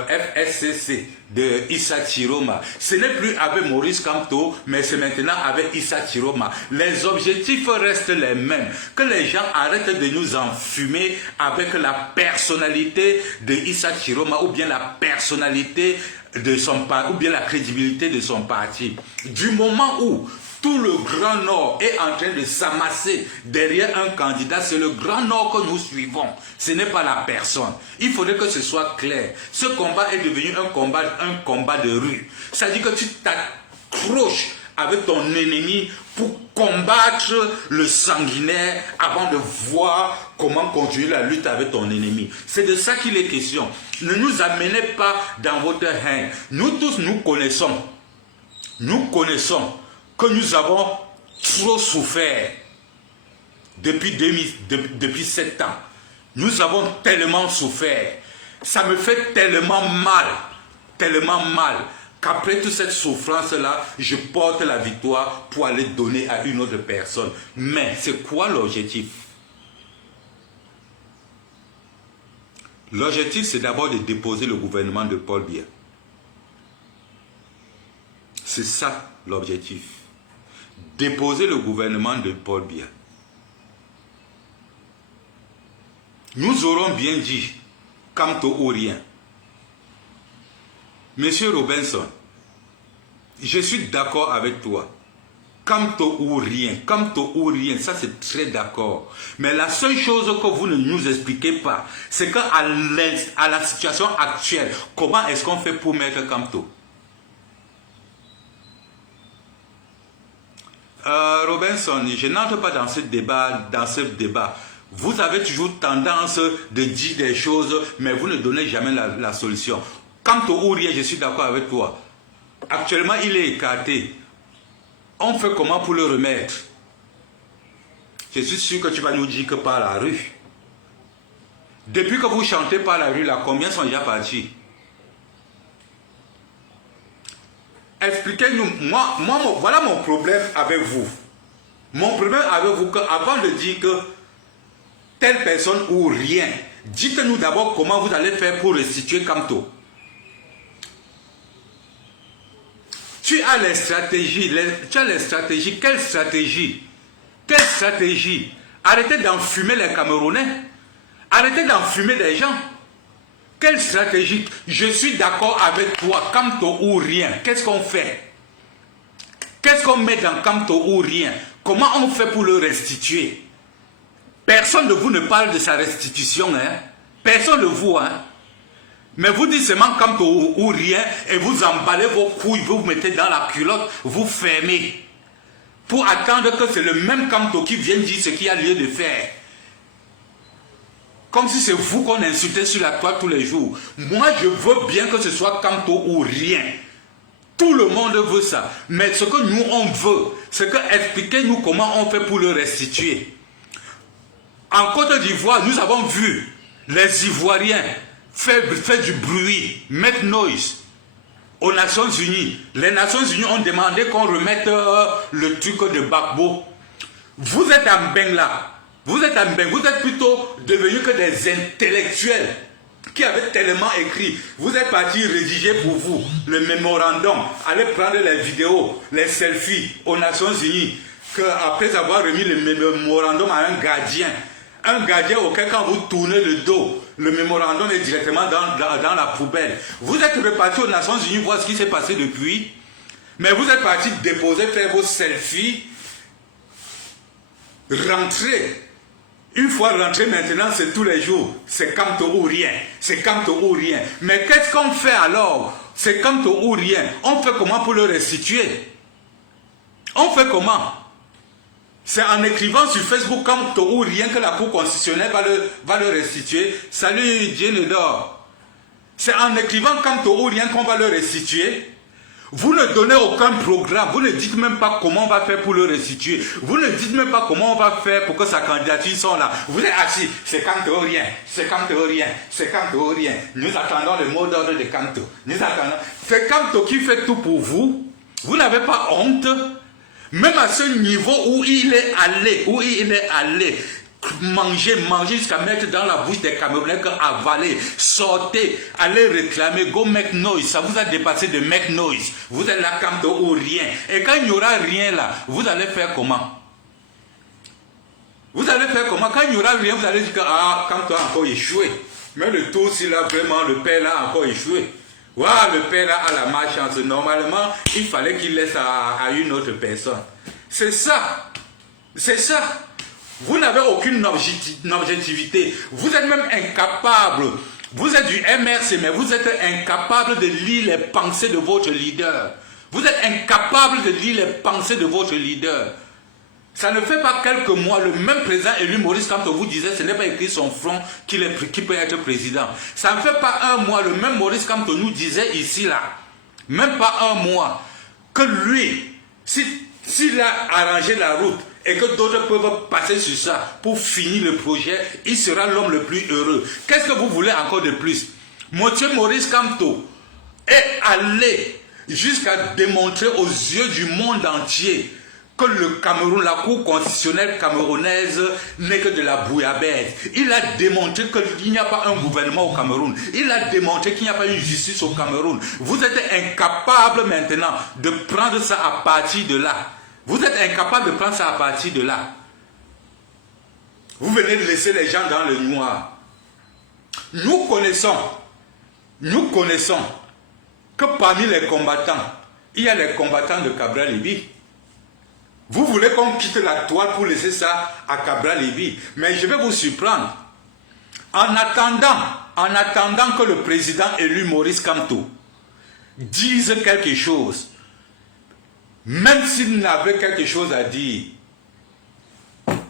FSCC de Issa Chiroma. Ce n'est plus avec Maurice Kamto, mais c'est maintenant avec Issa Chiroma. Les objectifs restent les mêmes. Que les gens arrêtent de nous enfumer avec la personnalité de Issa Chiroma ou bien la personnalité de son parti, ou bien la crédibilité de son parti. Du moment où tout le Grand Nord est en train de s'amasser derrière un candidat, c'est le Grand Nord que nous suivons. Ce n'est pas la personne. Il faudrait que ce soit clair. Ce combat est devenu un combat de rue. C'est-à-dire que tu t'accroches avec ton ennemi pour combattre le sanguinaire avant de voir comment continuer la lutte avec ton ennemi. C'est de ça qu'il est question. Ne nous amenez pas dans votre haine. Nous tous, nous connaissons que nous avons trop souffert depuis 7 ans. Nous avons tellement souffert. Ça me fait tellement mal, qu'après toute cette souffrance-là, je porte la victoire pour aller donner à une autre personne. Mais c'est quoi l'objectif? L'objectif, c'est d'abord de déposer le gouvernement de Paul Biya. C'est ça l'objectif. Déposer le gouvernement de Paul Biya. Nous aurons bien dit, Kamto ou rien. Monsieur Robinson, je suis d'accord avec toi. Kamto ou rien, ça c'est très d'accord. Mais la seule chose que vous ne nous expliquez pas, c'est qu'à la situation actuelle, comment est-ce qu'on fait pour mettre Kamto? Robinson, je n'entre pas dans ce débat. Vous avez toujours tendance de dire des choses, mais vous ne donnez jamais la solution. Kamto ou rien, je suis d'accord avec toi. Actuellement, il est écarté. On fait comment pour le remettre? Je suis sûr que tu vas nous dire que par la rue. Depuis que vous chantez par la rue, là, combien sont déjà partis? Expliquez-nous. Voilà mon problème avec vous. Mon problème avec vous, avant de dire que telle personne ou rien, dites-nous d'abord comment vous allez faire pour restituer Kamto. Tu as les stratégies. Quelle stratégie? Quelle stratégie? Arrêtez d'enfumer les Camerounais. Arrêtez d'enfumer des gens. Quelle stratégie? Je suis d'accord avec toi, Kamto ou rien. Qu'est-ce qu'on fait? Qu'est-ce qu'on met dans Kamto ou rien? Comment on fait pour le restituer? Personne de vous ne parle de sa restitution. Hein? Personne de vous. Hein? Mais vous dites seulement Kamto ou rien et vous emballez vos couilles, vous mettez dans la culotte, vous fermez. Pour attendre que c'est le même Kamto qui vienne dire ce qu'il y a lieu de faire. Comme si c'est vous qu'on insultait sur la toile tous les jours. Moi, je veux bien que ce soit Kamto ou rien. Tout le monde veut ça. Mais ce que nous, on veut, c'est que expliquez-nous comment on fait pour le restituer. En Côte d'Ivoire, nous avons vu les Ivoiriens faire du bruit, make noise aux Nations Unies. Les Nations Unies ont demandé qu'on remette le truc de Gbagbo. Vous êtes en bain là. Vous êtes en bain. Vous êtes plutôt devenus que des intellectuels qui avaient tellement écrit. Vous êtes partis rédiger pour vous le mémorandum. Allez prendre les vidéos, les selfies aux Nations Unies. Après avoir remis le mémorandum à un gardien auquel quand vous tournez le dos, le mémorandum est directement dans la poubelle. Vous êtes repartis aux Nations Unies voir ce qui s'est passé depuis. Mais vous êtes partis déposer, faire vos selfies. Rentrer. Une fois rentré maintenant, c'est tous les jours. C'est Kamto ou rien. C'est Kamto ou rien. Mais qu'est-ce qu'on fait alors? C'est Kamto ou rien. On fait comment pour le restituer? On fait comment? C'est en écrivant sur Facebook Kamto ou rien que la Cour constitutionnelle va le restituer. Salut Djenedor. C'est en écrivant Kamto ou rien qu'on va le restituer. Vous ne donnez aucun programme, vous ne dites même pas comment on va faire pour le restituer. Vous ne dites même pas comment on va faire pour que sa candidature soit là. Vous êtes assis, c'est Kamto rien, c'est Kamto rien, c'est Kamto rien. Nous attendons le mot d'ordre de Kamto. Nous attendons. C'est Kamto qui fait tout pour vous. Vous n'avez pas honte. Même à ce niveau où il est allé, manger jusqu'à mettre dans la bouche des Camerounais avaler, sortez, allez réclamer, go make noise, ça vous a dépassé de make noise. Vous êtes là Kamto ou rien. Et quand il n'y aura rien là, vous allez faire comment? Vous allez faire comment? Quand il n'y aura rien, vous allez dire que Kamto a encore échoué. Mais le tour, si là vraiment le père là a encore échoué. Voilà, le père là a la malchance. Normalement, il fallait qu'il laisse à une autre personne. C'est ça. C'est ça. Vous n'avez aucune objectivité. Vous êtes même incapable. Vous êtes du MRC, mais vous êtes incapable de lire les pensées de votre leader. Vous êtes incapable de lire les pensées de votre leader. Ça ne fait pas quelques mois, le même président élu Maurice Kamto vous disait ce n'est pas écrit son front qui peut être président. Ça ne fait pas un mois, le même Maurice Kamto nous disait ici, là, même pas un mois, que lui, s'il a arrangé la route, et que d'autres peuvent passer sur ça pour finir le projet, il sera l'homme le plus heureux. Qu'est-ce que vous voulez encore de plus? Monsieur Maurice Kamto est allé jusqu'à démontrer aux yeux du monde entier que le Cameroun, la Cour constitutionnelle camerounaise n'est que de la bouillabaisse. Il a démontré qu'il n'y a pas un gouvernement au Cameroun. Il a démontré qu'il n'y a pas une justice au Cameroun. Vous êtes incapable maintenant de prendre ça à partir de là. Vous êtes incapable de prendre ça à partir de là. Vous venez de laisser les gens dans le noir. Nous connaissons que parmi les combattants, il y a les combattants de Cabral Libye. Vous voulez qu'on quitte la toile pour laisser ça à Cabral Libye. Mais je vais vous surprendre. En attendant que le président élu Maurice Kamto dise quelque chose, même s'il n'avait quelque chose à dire,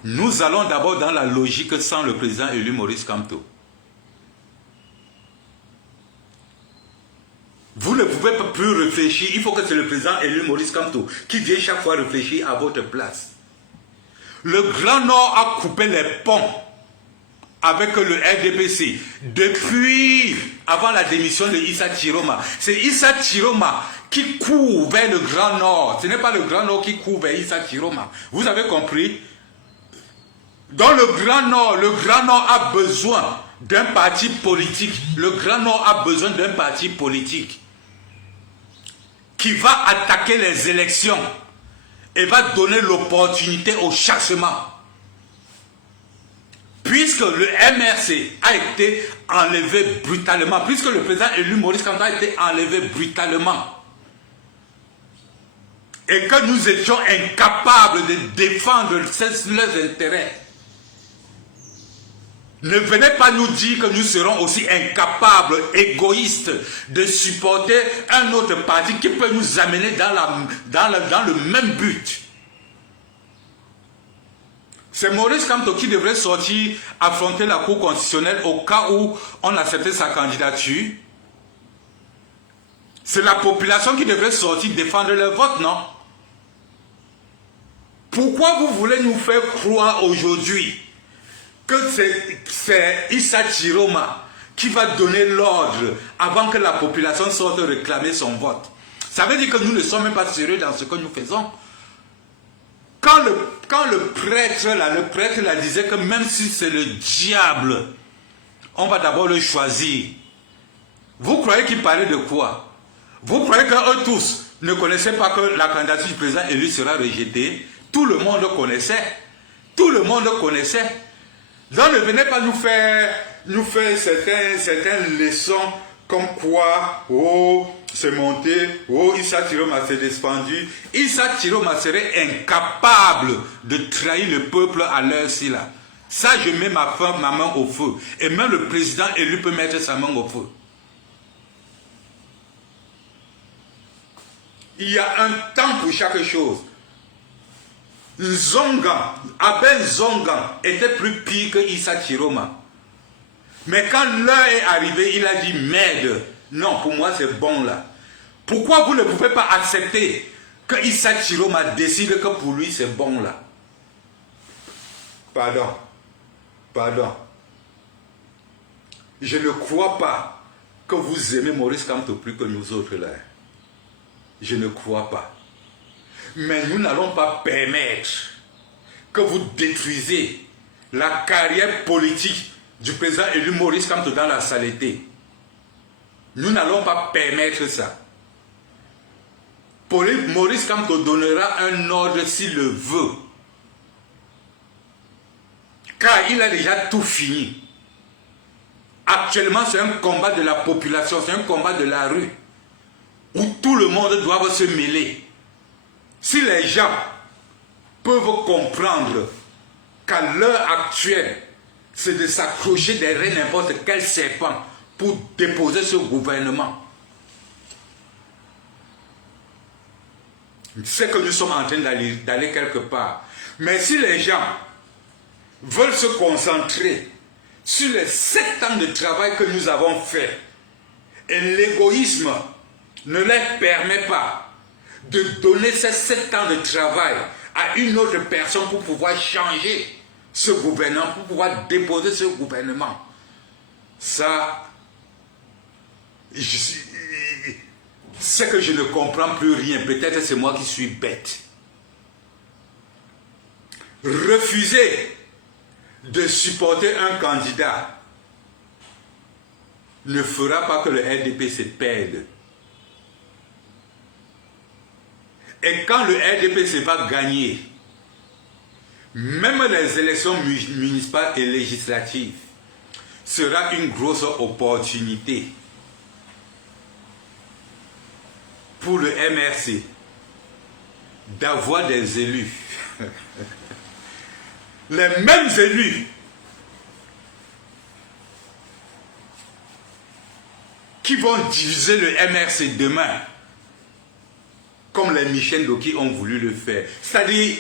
nous allons d'abord dans la logique sans le président élu Maurice Kamto. Vous ne pouvez pas plus réfléchir, il faut que c'est le président élu Maurice Kamto qui vient chaque fois réfléchir à votre place. Le Grand Nord a coupé les ponts avec le RDPC depuis avant la démission de Issa Chiroma. C'est Issa Chiroma qui court vers le Grand Nord. Ce n'est pas le Grand Nord qui court vers Issa Chiroma. Vous avez compris? Dans le Grand Nord a besoin d'un parti politique. Le Grand Nord a besoin d'un parti politique qui va attaquer les élections et va donner l'opportunité au chassement. Puisque le MRC a été enlevé brutalement, puisque le président élu Maurice Kamto a été enlevé brutalement, et que nous étions incapables de défendre leurs intérêts, ne venez pas nous dire que nous serons aussi incapables, égoïstes, de supporter un autre parti qui peut nous amener dans le même but. C'est Maurice Kamto qui devrait sortir affronter la Cour constitutionnelle au cas où on acceptait sa candidature. C'est la population qui devrait sortir défendre leur vote, non? Pourquoi vous voulez nous faire croire aujourd'hui que c'est Issa Chiroma qui va donner l'ordre avant que la population sorte réclamer son vote? Ça veut dire que nous ne sommes même pas sérieux dans ce que nous faisons. quand le prêtre là disait que même si c'est le diable, on va d'abord le choisir. Vous croyez qu'il parlait de quoi? Vous croyez qu'eux tous ne connaissaient pas que la candidature du président élu sera rejetée? Tout le monde connaissait. Tout le monde connaissait. Donc ne venez pas nous faire certaines leçons comme quoi, oh, c'est monté, oh, Issa Chiroma s'est descendu. Issa Chiroma serait incapable de trahir le peuple à l'heure-ci là. Ça, je mets ma main au feu. Et même le président élu peut mettre sa main au feu. Il y a un temps pour chaque chose. Zongan, Abel Zongan était plus pire que Issa Chiroma. Mais quand l'heure est arrivée, il a dit merde. Non, pour moi c'est bon là. Pourquoi vous ne pouvez pas accepter que Issa Chiroma décide que pour lui c'est bon là? Pardon. Pardon. Je ne crois pas que vous aimez Maurice Kamto plus que nous autres là. Je ne crois pas. Mais nous n'allons pas permettre que vous détruisez la carrière politique du président élu Maurice Kamto dans la saleté. Nous n'allons pas permettre ça. Maurice Kamto donnera un ordre s'il le veut. Car il a déjà tout fini. Actuellement, c'est un combat de la population, c'est un combat de la rue, où tout le monde doit se mêler. Si les gens peuvent comprendre qu'à l'heure actuelle, c'est de s'accrocher derrière n'importe quel serpent pour déposer ce gouvernement, c'est que nous sommes en train d'aller quelque part. Mais si les gens veulent se concentrer sur les 7 ans de travail que nous avons fait, et l'égoïsme ne leur permet pas de donner ces 7 ans de travail à une autre personne pour pouvoir changer ce gouvernement, pour pouvoir déposer ce gouvernement, ça, c'est que je ne comprends plus rien. Peut-être c'est moi qui suis bête. Refuser de supporter un candidat ne fera pas que le RDP se perde. Et quand le RDP va gagner, même les élections municipales et législatives, sera une grosse opportunité pour le MRC d'avoir des élus. Les mêmes élus qui vont diviser le MRC demain, comme les Michel Doki ont voulu le faire. C'est-à-dire,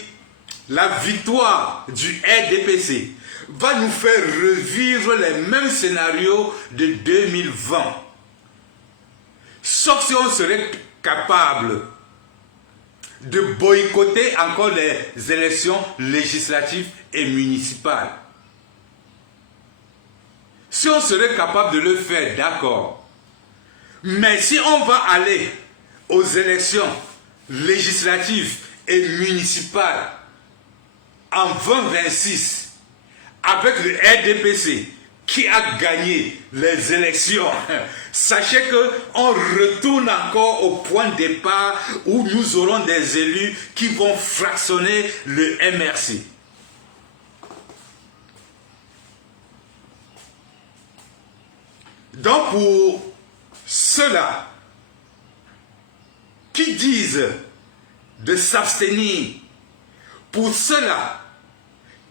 la victoire du RDPC va nous faire revivre les mêmes scénarios de 2020. Sauf si on serait capable de boycotter encore les élections législatives et municipales. Si on serait capable de le faire, d'accord. Mais si on va aller aux élections législatives et municipales en 2026 avec le RDPC qui a gagné les élections, sachez qu'on retourne encore au point de départ où nous aurons des élus qui vont fractionner le MRC. Donc pour ceux-là qui disent de s'abstenir, pour ceux-là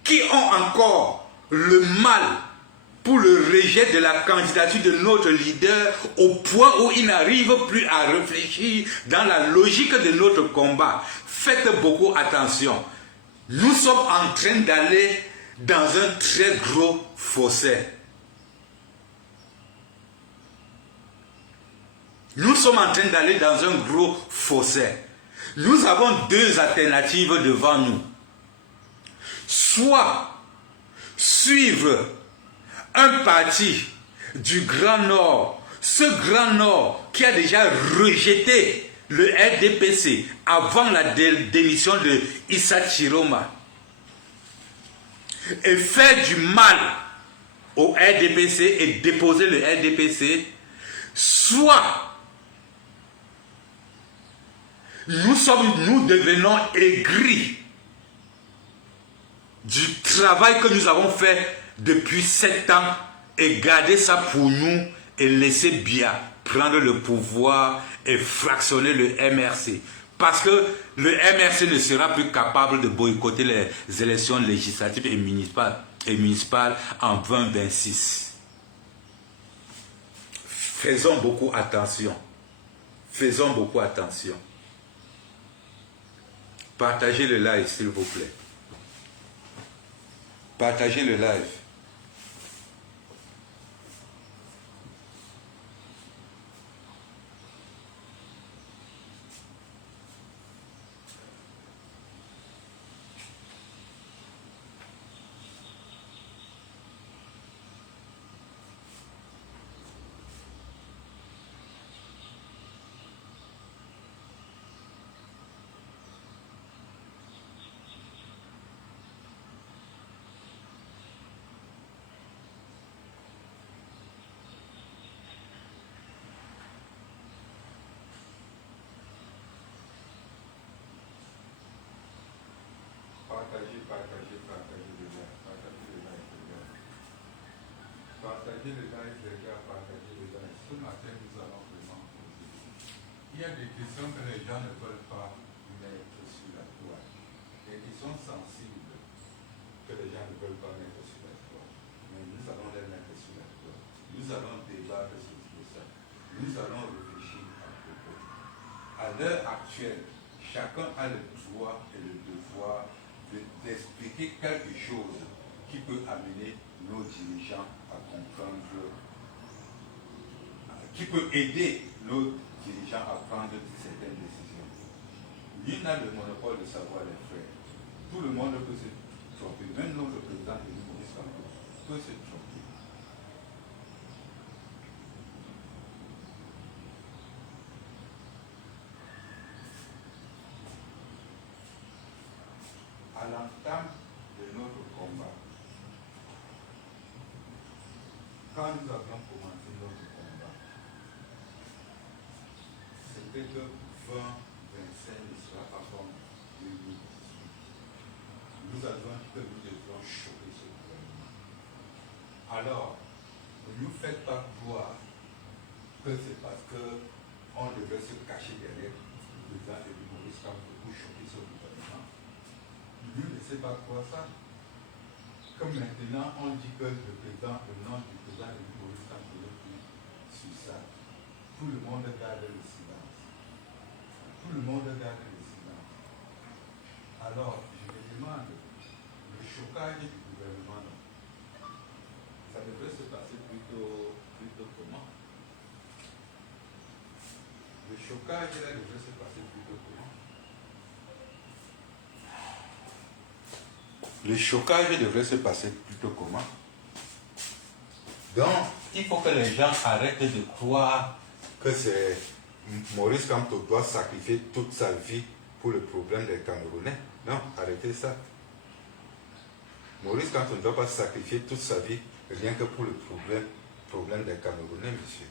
qui ont encore le mal pour le rejet de la candidature de notre leader au point où il n'arrive plus à réfléchir dans la logique de notre combat, faites beaucoup attention. Nous sommes en train d'aller dans un très gros fossé. Nous sommes en train d'aller dans un gros fossé. Nous avons 2 alternatives devant nous. Soit suivre un parti du Grand Nord, ce Grand Nord qui a déjà rejeté le RDPC, avant la démission de Issa Chiroma, et faire du mal au RDPC et déposer le RDPC, soit nous devenons aigris du travail que nous avons fait depuis 7 ans et garder ça pour nous et laisser bien prendre le pouvoir et fractionner le MRC. Parce que le MRC ne sera plus capable de boycotter les élections législatives et municipales en 2026. Faisons beaucoup attention. Faisons beaucoup attention. Partagez le live, s'il vous plaît. Partagez le live. Partagez le live, les gars, partagez le live. Ce matin, nous allons vraiment poser. Il y a des questions que les gens ne veulent pas mettre sur la toile. Des questions sensibles que les gens ne veulent pas mettre sur la toile. Mais nous allons les mettre sur la toile. Nous allons débattre sur ça. Nous allons réfléchir à propos. À l'heure actuelle, chacun a le droit et le devoir d'expliquer quelque chose qui peut amener nos dirigeants à comprendre, qui peut aider nos dirigeants à prendre certaines décisions. Nul n'a le monopole de savoir les faire. Tout le monde peut se tromper. Même notre président de Maurice Kamto peut se tromper. À l'entame de notre combat, quand nous avions commencé notre combat, c'était que 2025 ne sera pas comme 2018. Nous avions dit que nous devions choquer ce gouvernement. Alors, ne nous faites pas croire que c'est parce qu'on devait se cacher derrière le président de Maurice Kamto pour choquer ce gouvernement. Ne laissez pas croire ça. Comme maintenant, on dit que le nom du président de Maurice Kamto est sur ça. Tout le monde garde le silence. Tout le monde garde le silence. Alors, je me demande, le chocage du gouvernement, ça devrait se passer plutôt comment? Le chocage là devrait se passer plutôt comment? Le chocage devrait se passer plutôt comment? Donc, il faut que les gens arrêtent de croire que c'est Maurice Kamto doit sacrifier toute sa vie pour le problème des Camerounais. Non, arrêtez ça. Maurice Kamto ne doit pas sacrifier toute sa vie rien que pour le problème des Camerounais, monsieur.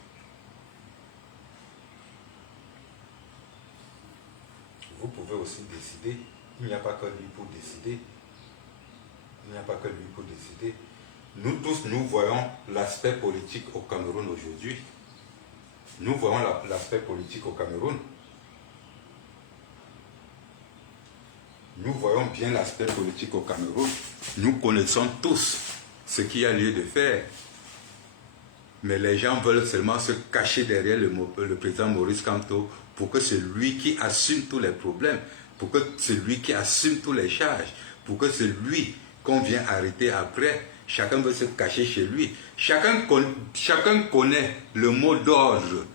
Vous pouvez aussi décider. Il n'y a pas que lui pour décider. Il n'y a pas que lui pour décider. Nous tous, nous voyons l'aspect politique au Cameroun aujourd'hui. Nous voyons l'aspect politique au Cameroun. Nous voyons bien l'aspect politique au Cameroun. Nous connaissons tous ce qu'il y a lieu de faire. Mais les gens veulent seulement se cacher derrière le président Maurice Kamto pour que c'est lui qui assume tous les problèmes, pour que c'est lui qui assume tous les charges, pour que c'est lui qu'on vient arrêter après. Chacun veut se cacher chez lui. Chacun connaît le mot d'ordre,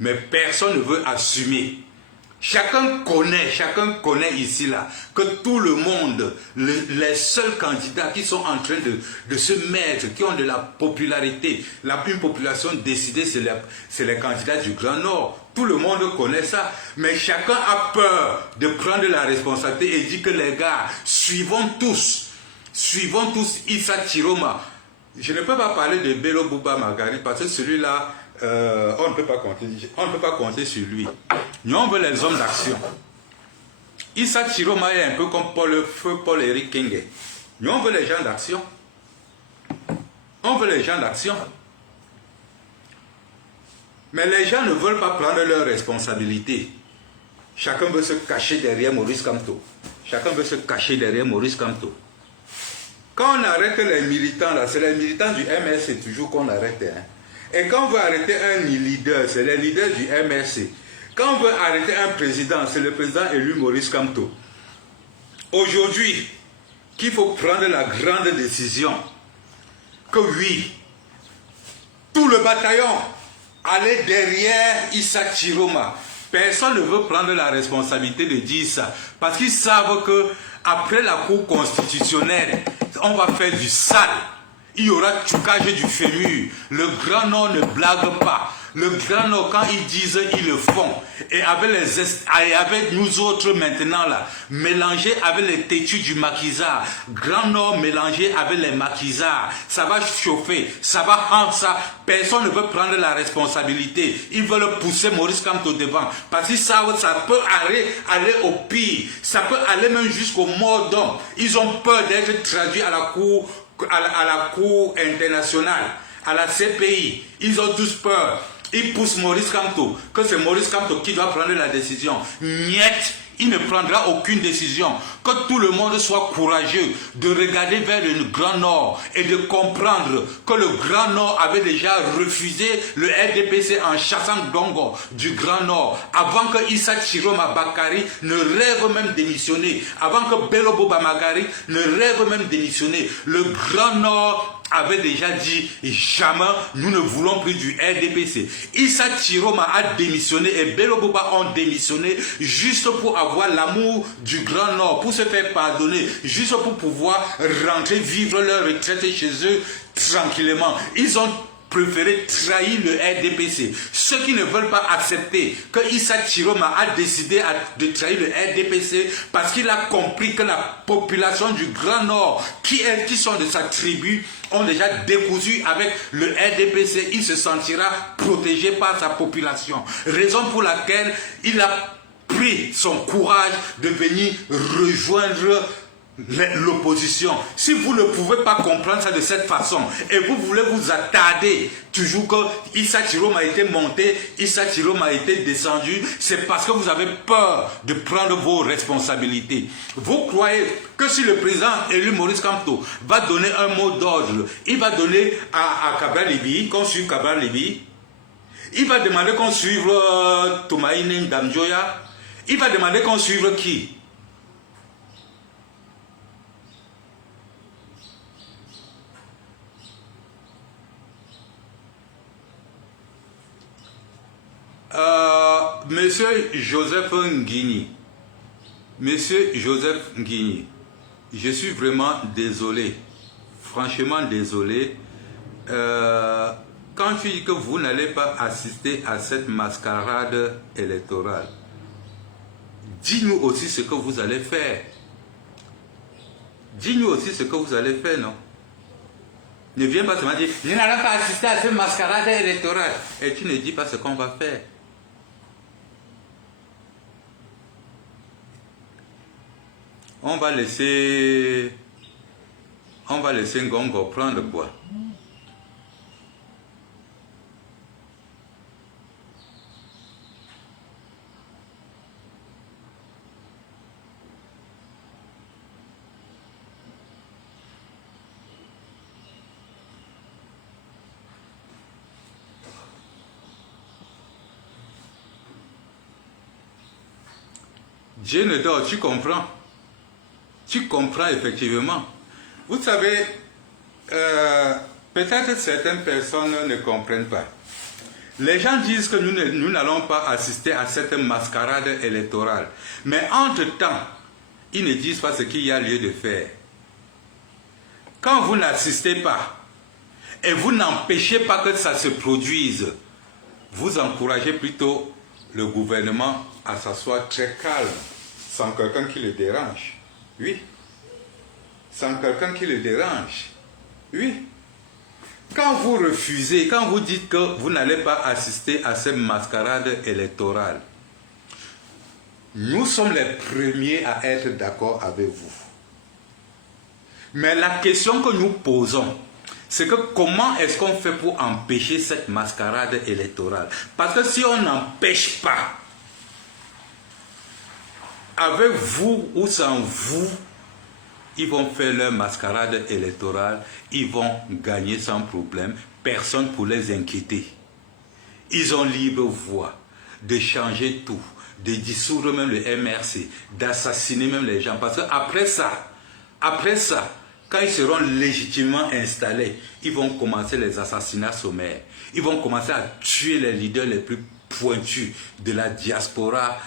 mais personne ne veut assumer. Chacun connaît ici là que tout le monde, les seuls candidats qui sont en train de se mettre, qui ont de la popularité, une population décidée, c'est les candidats du Grand Nord. Tout le monde connaît ça, mais chacun a peur de prendre la responsabilité et dit que les gars, suivons tous Issa Chiroma. Je ne peux pas parler de Bello Bouba Magari parce que celui-là, on ne peut pas compter sur lui. Nous, on veut les hommes d'action. Issa Chiroma est un peu comme Paul-Éric Kenge. Nous, on veut les gens d'action. On veut les gens d'action. Mais les gens ne veulent pas prendre leurs responsabilités. Chacun veut se cacher derrière Maurice Kamto. Chacun veut se cacher derrière Maurice Kamto. Quand on arrête les militants, là, c'est les militants du MRC toujours qu'on arrête. Hein. Et quand on veut arrêter un leader, c'est les leaders du MRC. Quand on veut arrêter un président, c'est le président élu Maurice Kamto. Aujourd'hui, qu'il faut prendre la grande décision que oui, tout le bataillon allait derrière Issa Chiroma. Personne ne veut prendre la responsabilité de dire ça. Parce qu'ils savent que après la Cour constitutionnelle, on va faire du sale. Il y aura tchoucage du fémur. Le Grand Nord ne blague pas. Le Grand Nord, quand ils disent, ils le font. Et avec nous autres maintenant, là, mélangés avec les têtus du maquisard, Grand Nord mélangé avec les maquisards, ça va chauffer, ça va rendre ça. Personne ne veut prendre la responsabilité. Ils veulent pousser Maurice Kamto devant. Parce qu'ils savent que ça peut aller au pire. Ça peut aller même jusqu'au mort d'homme. Ils ont peur d'être traduits à la Cour internationale, à la CPI. Ils ont tous peur. Ils poussent Maurice Kamto, que c'est Maurice Kamto qui doit prendre la décision. Niet, il ne prendra aucune décision. Que tout le monde soit courageux de regarder vers le Grand Nord et de comprendre que le Grand Nord avait déjà refusé le RDPC en chassant Dongo du Grand Nord. Avant que Issa Chiroma Bakari ne rêve même démissionner. Avant que Bello Bouba Magari ne rêve même démissionner. Le Grand Nord avait déjà dit jamais nous ne voulons plus du RDPC. Issa Chiroma a démissionné et Bello Bouba ont démissionné juste pour avoir l'amour du Grand Nord, pour se faire pardonner, juste pour pouvoir rentrer vivre leur retraite chez eux tranquillement. Ils ont préféré trahir le RDPC. Ceux qui ne veulent pas accepter que Issa Chiroma a décidé de trahir le RDPC parce qu'il a compris que la population du Grand Nord, qui sont de sa tribu, ont déjà décousu avec le RDPC. Il se sentira protégé par sa population. Raison pour laquelle il a pris son courage de venir rejoindre l'opposition. Si vous ne pouvez pas comprendre ça de cette façon et vous voulez vous attarder toujours que Issa Chiroma a été monté, Issa Chiroma a été descendu, c'est parce que vous avez peur de prendre vos responsabilités. Vous croyez que si le président élu Maurice Kamto va donner un mot d'ordre, il va donner à Cabral Libi, qu'on suive Cabral Libi, il va demander qu'on suive Toumaïne Damjoya, il va demander qu'on suive qui? Monsieur Joseph Nguigni, je suis vraiment désolé, franchement désolé. Quand tu dis que vous n'allez pas assister à cette mascarade électorale, dis-nous aussi ce que vous allez faire. Dis-nous aussi ce que vous allez faire, non? Ne viens pas seulement dire, je n'allais pas assister à cette mascarade électorale. Et tu ne dis pas ce qu'on va faire. On va laisser Ngongo prendre quoi? Dieu ne dort, tu comprends? Tu comprends effectivement. Vous savez, peut-être certaines personnes ne comprennent pas. Les gens disent que nous n'allons pas assister à cette mascarade électorale. Mais entre-temps, ils ne disent pas ce qu'il y a lieu de faire. Quand vous n'assistez pas et vous n'empêchez pas que ça se produise, vous encouragez plutôt le gouvernement à s'asseoir très calme, sans quelqu'un qui le dérange. Oui. Sans quelqu'un qui le dérange. Oui. Quand vous refusez, quand vous dites que vous n'allez pas assister à cette mascarade électorale, nous sommes les premiers à être d'accord avec vous. Mais la question que nous posons, c'est que comment est-ce qu'on fait pour empêcher cette mascarade électorale? Parce que si on n'empêche pas, avec vous ou sans vous, ils vont faire leur mascarade électorale, ils vont gagner sans problème, personne pour les inquiéter. Ils ont libre voix de changer tout, de dissoudre même le MRC, d'assassiner même les gens. Parce qu'après ça, quand ils seront légitimement installés, ils vont commencer les assassinats sommaires. Ils vont commencer à tuer les leaders les plus pointus de la diaspora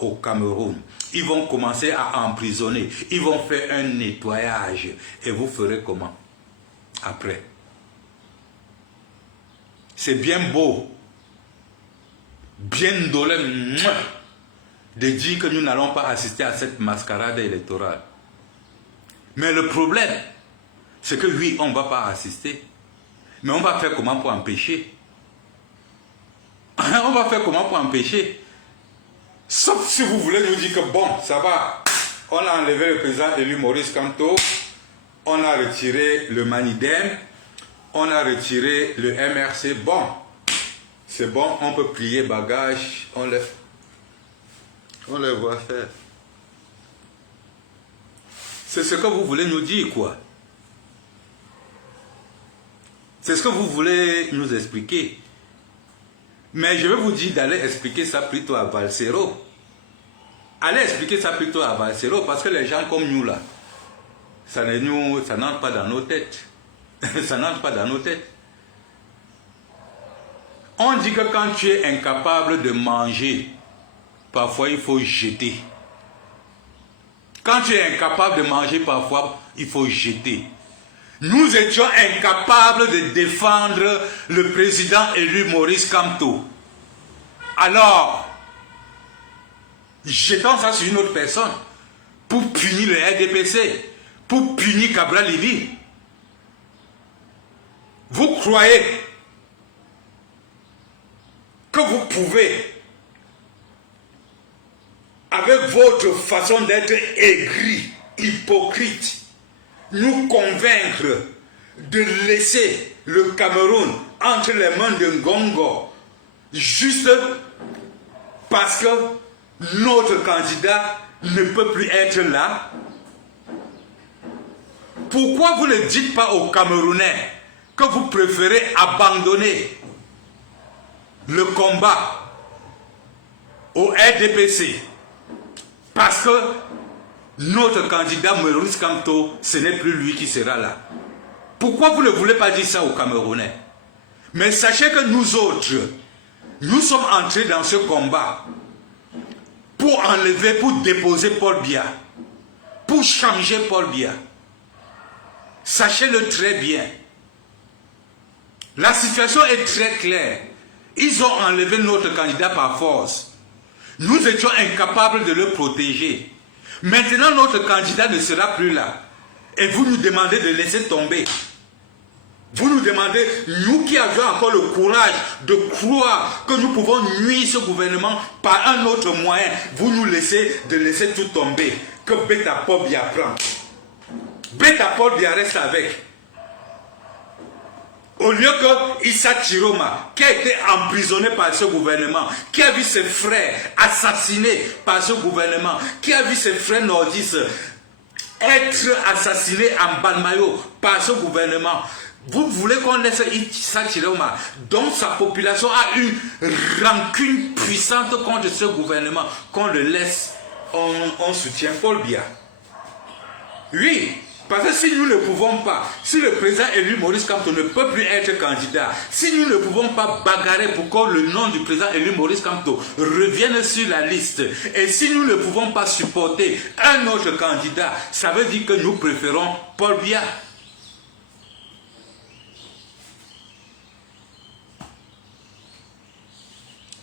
au Cameroun. Ils vont commencer à emprisonner. Ils vont faire un nettoyage. Et vous ferez comment après? C'est bien beau, bien dolé de dire que nous n'allons pas assister à cette mascarade électorale. Mais le problème, c'est que oui, on ne va pas assister. Mais on va faire comment pour empêcher? On va faire comment pour empêcher? Sauf si vous voulez nous dire que bon, ça va, on a enlevé le président élu Maurice Kamto, on a retiré le Manidem, on a retiré le MRC, bon, c'est bon, on peut plier bagage, on les voit faire. C'est ce que vous voulez nous dire, quoi. C'est ce que vous voulez nous expliquer. Mais je vais vous dire d'aller expliquer ça plutôt à Valsero. Allez expliquer ça plutôt à Valsero, parce que les gens comme nous là, ça n'entre pas dans nos têtes. Ça n'entre pas dans nos têtes. On dit que quand tu es incapable de manger, parfois il faut jeter. Quand tu es incapable de manger, parfois il faut jeter. Nous étions incapables de défendre le président élu Maurice Kamto. Alors, jetons ça sur une autre personne pour punir le RDPC, pour punir Cabral Livi. Vous croyez que vous pouvez, avec votre façon d'être aigri, hypocrite, nous convaincre de laisser le Cameroun entre les mains de Ngongo juste parce que notre candidat ne peut plus être là? Pourquoi vous ne dites pas aux Camerounais que vous préférez abandonner le combat au RDPC parce que notre candidat Maurice Kamto, ce n'est plus lui qui sera là? Pourquoi vous ne voulez pas dire ça aux Camerounais? Mais sachez que nous autres, nous sommes entrés dans ce combat pour enlever, pour déposer Paul Biya, pour changer Paul Biya. Sachez-le très bien. La situation est très claire. Ils ont enlevé notre candidat par force. Nous étions incapables de le protéger. Maintenant, notre candidat ne sera plus là. Et vous nous demandez de laisser tomber. Vous nous demandez, nous qui avions encore le courage de croire que nous pouvons nuire ce gouvernement par un autre moyen, vous nous laissez de laisser tout tomber. Que Beta Paul Biya prend. Beta Paul Biya reste avec. Au lieu que Issa Chiroma, qui a été emprisonné par ce gouvernement, qui a vu ses frères assassinés par ce gouvernement, qui a vu ses frères nordistes être assassinés en Balmayo par ce gouvernement, vous voulez qu'on laisse Issa Chiroma, dont sa population a une rancune puissante contre ce gouvernement, qu'on le laisse, on soutient Paul Biya. Oui, Parce que si nous ne pouvons pas, si le président élu Maurice Kamto ne peut plus être candidat, si nous ne pouvons pas bagarrer pour que le nom du président élu Maurice Kamto revienne sur la liste, et si nous ne pouvons pas supporter un autre candidat, ça veut dire que nous préférons Paul Biya.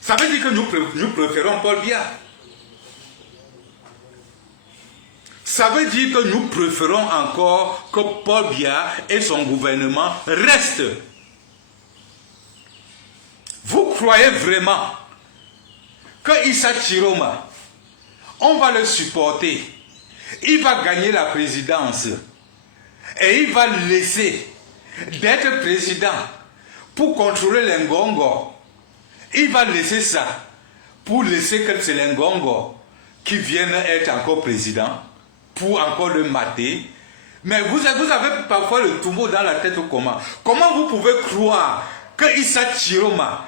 Ça veut dire que nous préférons Paul Biya. Ça veut dire que nous préférons encore que Paul Biya et son gouvernement restent. Vous croyez vraiment que Issa Chiroma, on va le supporter, il va gagner la présidence et il va laisser d'être président pour contrôler les Ngongo. Il va laisser ça pour laisser que c'est les Ngongo qui viennent être encore président, pour encore le mater. Mais vous avez parfois le tombeau dans la tête ou comment? Comment vous pouvez croire que Issa Chiroma,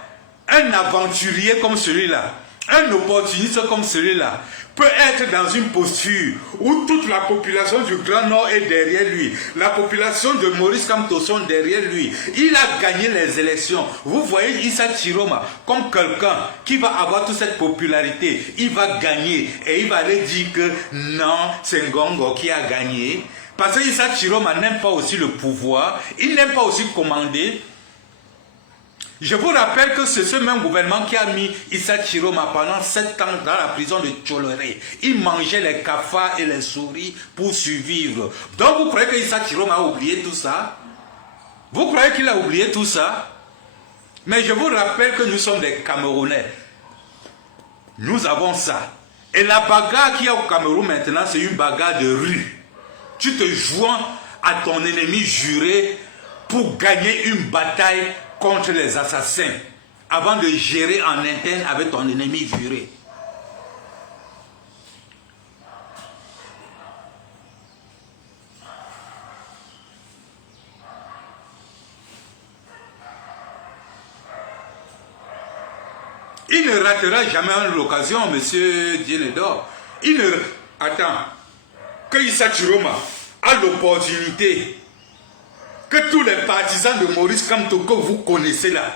un aventurier comme celui-là, un opportuniste comme celui-là, peut être dans une posture où toute la population du Grand Nord est derrière lui, la population de Maurice Kamto sont derrière lui, il a gagné les élections. Vous voyez Issa Chiroma comme quelqu'un qui va avoir toute cette popularité, il va gagner et il va aller dire que non, c'est Ngongo qui a gagné. Parce que Issa Chiroma n'aime pas aussi le pouvoir, il n'aime pas aussi commander. Je vous rappelle que c'est ce même gouvernement qui a mis Issa Chiroma pendant 7 ans dans la prison de Tcholoré. Il mangeait les cafards et les souris pour survivre. Donc vous croyez que Issa Chiroma a oublié tout ça? Vous croyez qu'il a oublié tout ça? Mais je vous rappelle que nous sommes des Camerounais. Nous avons ça. Et la bagarre qu'il y a au Cameroun maintenant, c'est une bagarre de rue. Tu te joins à ton ennemi juré pour gagner une bataille contre les assassins, avant de gérer en interne avec ton ennemi juré. Il ne ratera jamais l'occasion, monsieur Dienedor. Attends, que Issa Chiroma a l'opportunité que tous les partisans de Maurice Kamto que vous connaissez là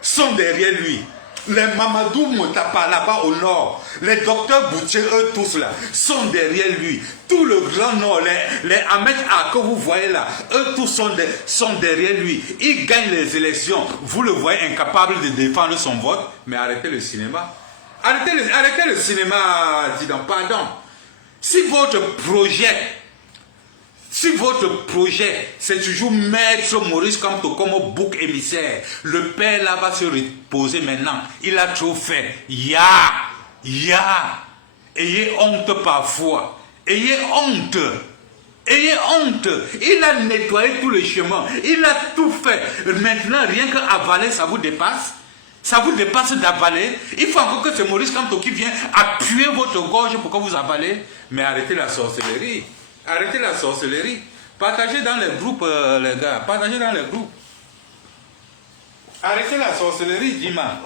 sont derrière lui. Les Mamadou Motapa là-bas au nord, les docteurs Boutier, eux tous là, sont derrière lui. Tout le Grand Nord, les Ahmed A que vous voyez là, eux tous sont derrière lui. Il gagne les élections. Vous le voyez incapable de défendre son vote, mais arrêtez le cinéma. Arrêtez le cinéma, dis donc, pardon. Si votre projet, c'est toujours mettre Maurice Kamto comme bouc émissaire, le père là va se reposer maintenant. Il a trop fait. Ayez honte parfois. Ayez honte. Ayez honte. Il a nettoyé tout le chemin. Il a tout fait. Maintenant, rien qu'avaler, ça vous dépasse. Ça vous dépasse d'avaler. Il faut encore que c'est Maurice Kamto qui vient appuyer votre gorge pour que vous avalez. Mais arrêtez la sorcellerie. Arrêtez la sorcellerie. Partagez dans les groupes, les gars. Partagez dans les groupes. Arrêtez la sorcellerie, Dima.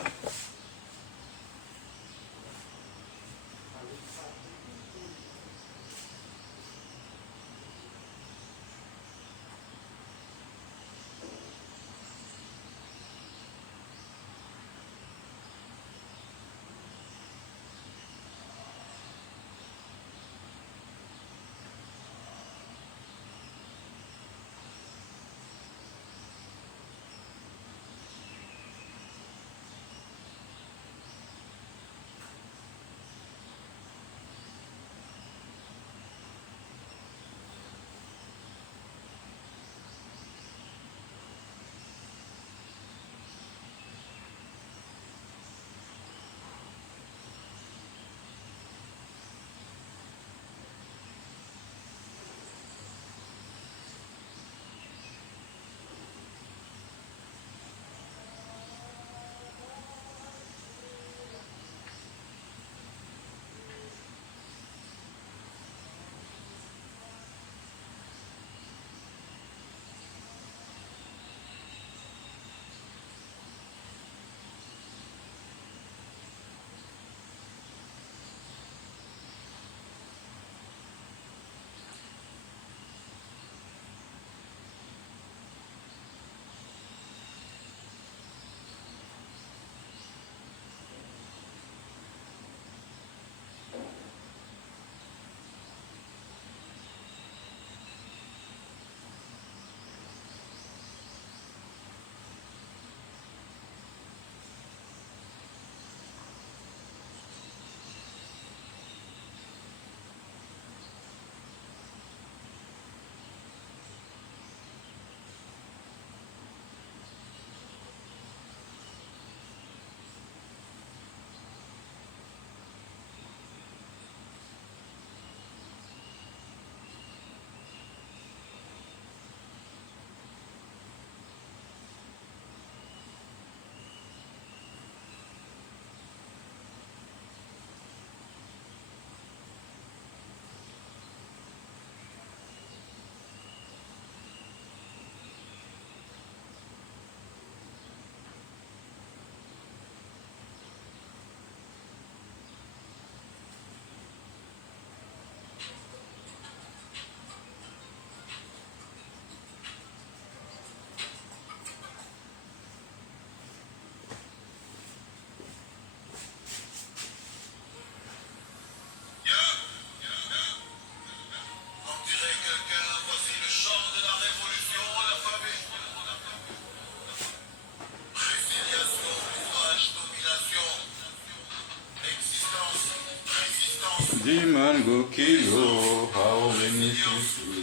this man go kill you? How many people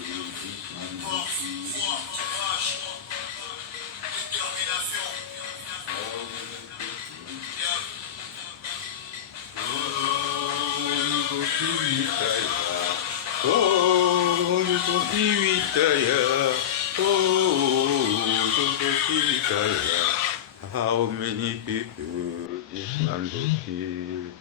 this man go kill? Oh, you go be retire. Oh, you go be retire. How many people this man go kill?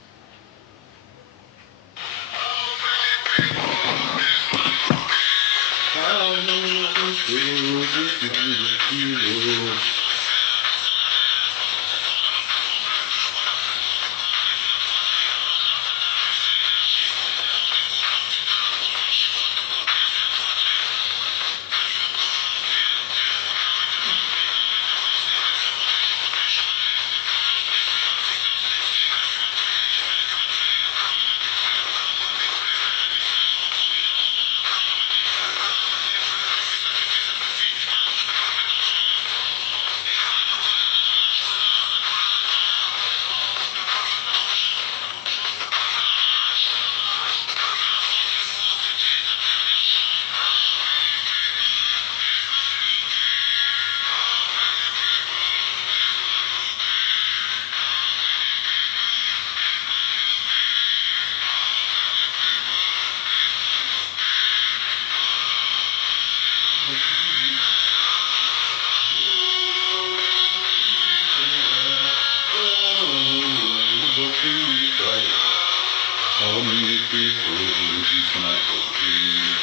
How many people this man go kill?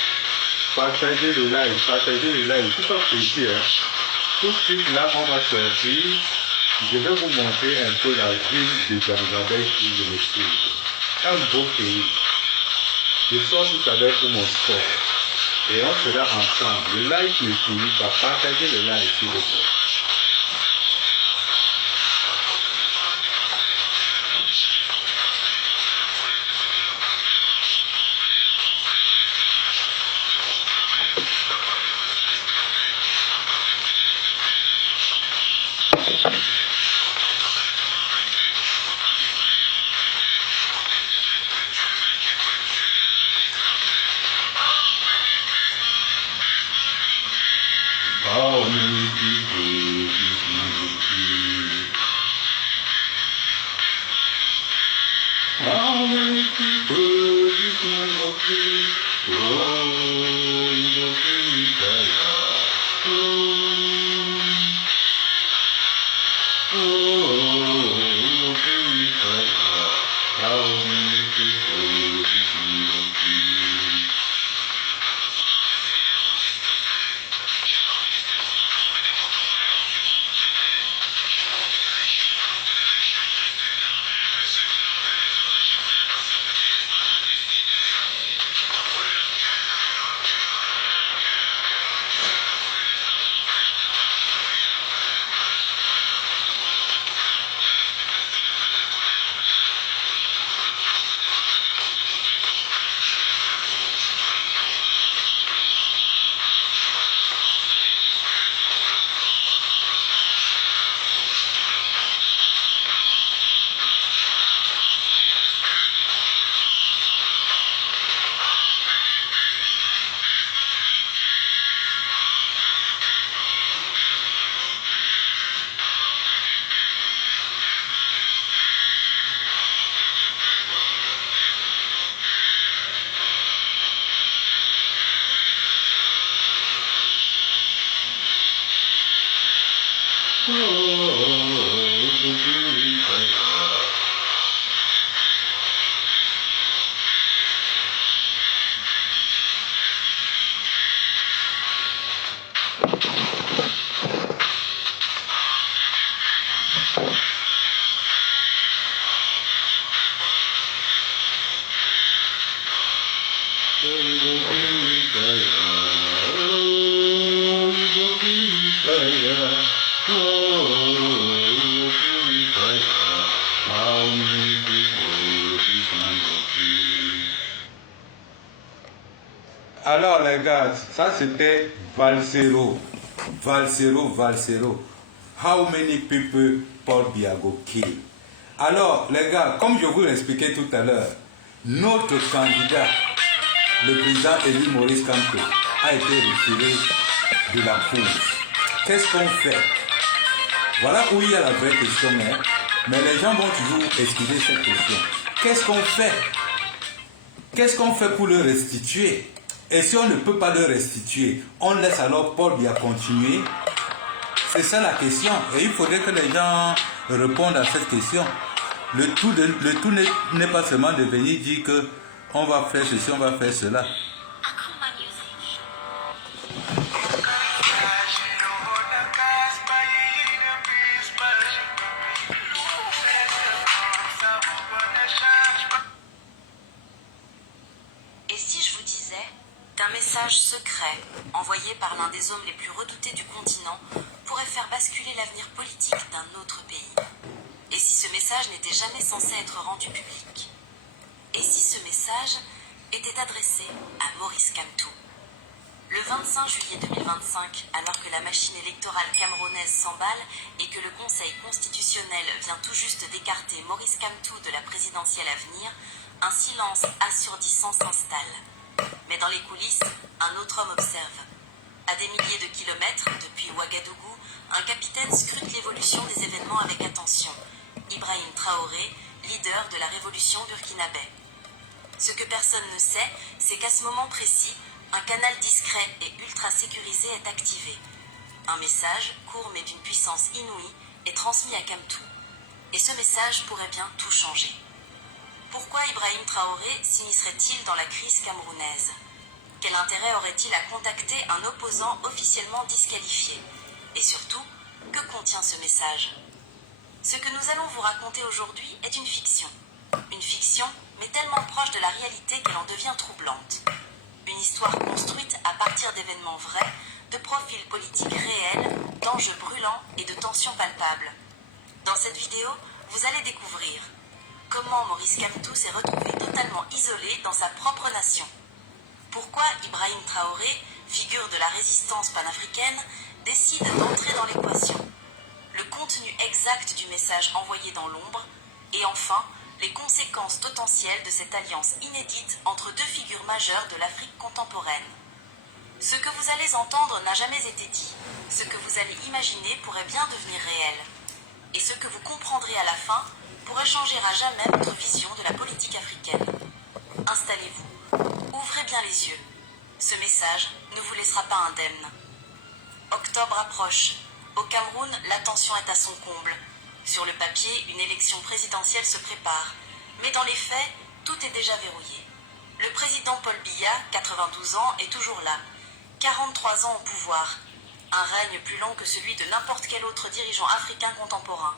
Partagez le live, tout en plaisir. Tout de suite là, on va sortir. Je vais vous montrer un peu la ville de Bangladesh où je me trouve. Un beau pays. Je sors tout à l'heure pour mon sport. Et on sera ensemble. Le live ne finit pas. Partagez le live s'il vous plaît. How many people this man go kill? How many people this man go kill? Oh, you go kill retire. Oh, you go kill retire. How many people this man go kill? Alors les gars, ça c'était Valsero. How many people Paul Biya go kill? Alors les gars, comme je vous l'expliquais tout à l'heure, Notre candidat, le président élu Maurice Kamto, a été retiré de la course. Qu'est-ce qu'on fait? Voilà où il y a la vraie question, mais les gens vont toujours esquiver cette question. Qu'est-ce qu'on fait? Qu'est-ce qu'on fait pour le restituer? Et si on ne peut pas le restituer, on laisse alors Paul Biya continuer? C'est ça la question. Et il faudrait que les gens répondent à cette question. Le tout n'est pas seulement de venir dire que on va faire ceci, on va faire cela. Et si je vous disais qu'un message secret, envoyé par l'un des hommes les plus redoutés du continent, pourrait faire basculer l'avenir politique d'un autre pays? Et si ce message n'était jamais censé être rendu public? Et si ce message était adressé à Maurice Kamto? Le 25 juillet 2025, alors que la machine électorale camerounaise s'emballe et que le Conseil constitutionnel vient tout juste d'écarter Maurice Kamto de la présidentielle à venir, un silence assourdissant s'installe. Mais dans les coulisses, un autre homme observe. À des milliers de kilomètres, depuis Ouagadougou, un capitaine scrute l'évolution des événements avec attention. Ibrahim Traoré, leader de la révolution burkinabé. Ce que personne ne sait, c'est qu'à ce moment précis, un canal discret et ultra sécurisé est activé. Un message, court mais d'une puissance inouïe, est transmis à Kamto. Et ce message pourrait bien tout changer. Pourquoi Ibrahim Traoré s'immiscerait-il dans la crise camerounaise? Quel intérêt aurait-il à contacter un opposant officiellement disqualifié? Et surtout, que contient ce message? Ce que nous allons vous raconter aujourd'hui est une fiction. Une fiction, mais tellement proche de la réalité qu'elle en devient troublante. Une histoire construite à partir d'événements vrais, de profils politiques réels, d'enjeux brûlants et de tensions palpables. Dans cette vidéo, vous allez découvrir comment Maurice Kamto s'est retrouvé totalement isolé dans sa propre nation. Pourquoi Ibrahim Traoré, figure de la résistance panafricaine, décide d'entrer dans l'équation. Le contenu exact du message envoyé dans l'ombre. Et enfin, les conséquences potentielles de cette alliance inédite entre deux figures majeures de l'Afrique contemporaine. Ce que vous allez entendre n'a jamais été dit. Ce que vous allez imaginer pourrait bien devenir réel. Et ce que vous comprendrez à la fin pourrait changer à jamais votre vision de la politique africaine. Installez-vous. Ouvrez bien les yeux. Ce message ne vous laissera pas indemne. Octobre approche. Au Cameroun, la tension est à son comble. Sur le papier, une élection présidentielle se prépare. Mais dans les faits, tout est déjà verrouillé. Le président Paul Biya, 92 ans, est toujours là. 43 ans au pouvoir. Un règne plus long que celui de n'importe quel autre dirigeant africain contemporain.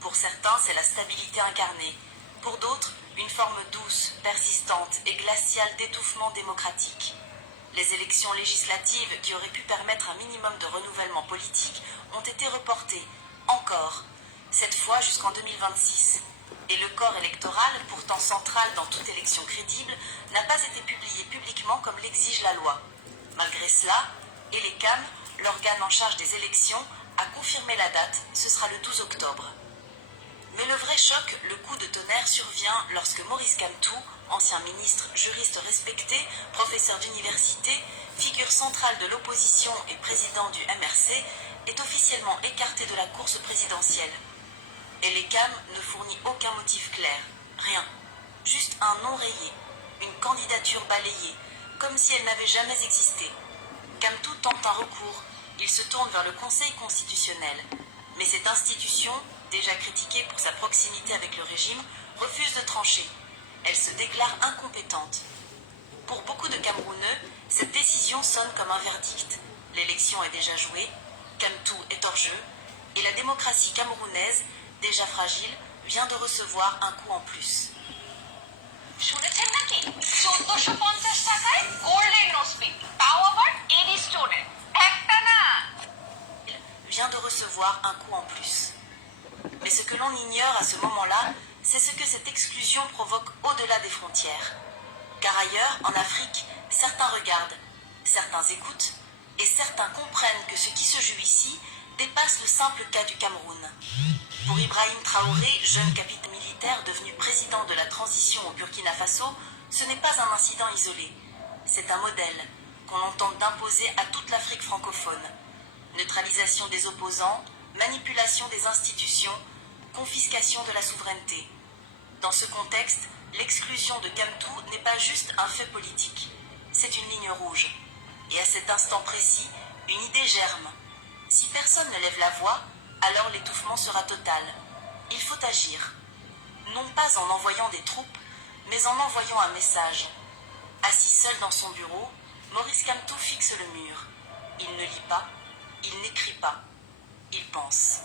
Pour certains, c'est la stabilité incarnée. Pour d'autres, une forme douce, persistante et glaciale d'étouffement démocratique. Les élections législatives qui auraient pu permettre un minimum de renouvellement politique ont été reportées, encore, cette fois jusqu'en 2026. Et le corps électoral, pourtant central dans toute élection crédible, n'a pas été publié publiquement comme l'exige la loi. Malgré cela, ELECAM, l'organe en charge des élections, a confirmé la date, ce sera le 12 octobre. Mais le vrai choc, le coup de tonnerre survient lorsque Maurice Kamto, ancien ministre, juriste respecté, professeur d'université, figure centrale de l'opposition et président du MRC, est officiellement écarté de la course présidentielle. Et l'ELECAM ne fournit aucun motif clair, rien. Juste un nom rayé, une candidature balayée, comme si elle n'avait jamais existé. Kamto tente un recours, il se tourne vers le Conseil constitutionnel. Mais cette institution, déjà critiquée pour sa proximité avec le régime, refuse de trancher. Elle se déclare incompétente. Pour beaucoup de Camerounais, cette décision sonne comme un verdict. L'élection est déjà jouée, Kamto est hors jeu, et la démocratie camerounaise, déjà fragile, vient de recevoir un coup en plus. Vient de recevoir un coup en plus. Mais ce que l'on ignore à ce moment-là, c'est ce que cette exclusion provoque au-delà des frontières. Car ailleurs, en Afrique, certains regardent, certains écoutent, et certains comprennent que ce qui se joue ici dépasse le simple cas du Cameroun. Pour Ibrahim Traoré, jeune capitaine militaire devenu président de la transition au Burkina Faso, ce n'est pas un incident isolé. C'est un modèle qu'on tente d'imposer à toute l'Afrique francophone. Neutralisation des opposants, manipulation des institutions, confiscation de la souveraineté. Dans ce contexte, l'exclusion de Kamtou n'est pas juste un fait politique, c'est une ligne rouge. Et à cet instant précis, une idée germe. Si personne ne lève la voix, alors l'étouffement sera total. Il faut agir. Non pas en envoyant des troupes, mais en envoyant un message. Assis seul dans son bureau, Maurice Kamtou fixe le mur. Il ne lit pas, il n'écrit pas, il pense.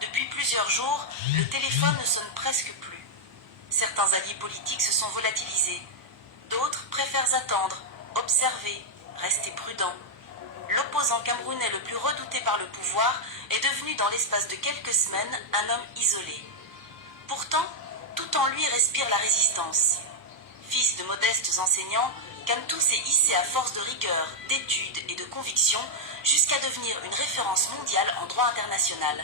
Depuis plusieurs jours, le téléphone ne sonne presque plus. Certains alliés politiques se sont volatilisés. D'autres préfèrent attendre, observer, rester prudents. L'opposant camerounais le plus redouté par le pouvoir est devenu dans l'espace de quelques semaines un homme isolé. Pourtant, tout en lui respire la résistance. Fils de modestes enseignants, Kamtou s'est hissé à force de rigueur, d'études et de conviction jusqu'à devenir une référence mondiale en droit international.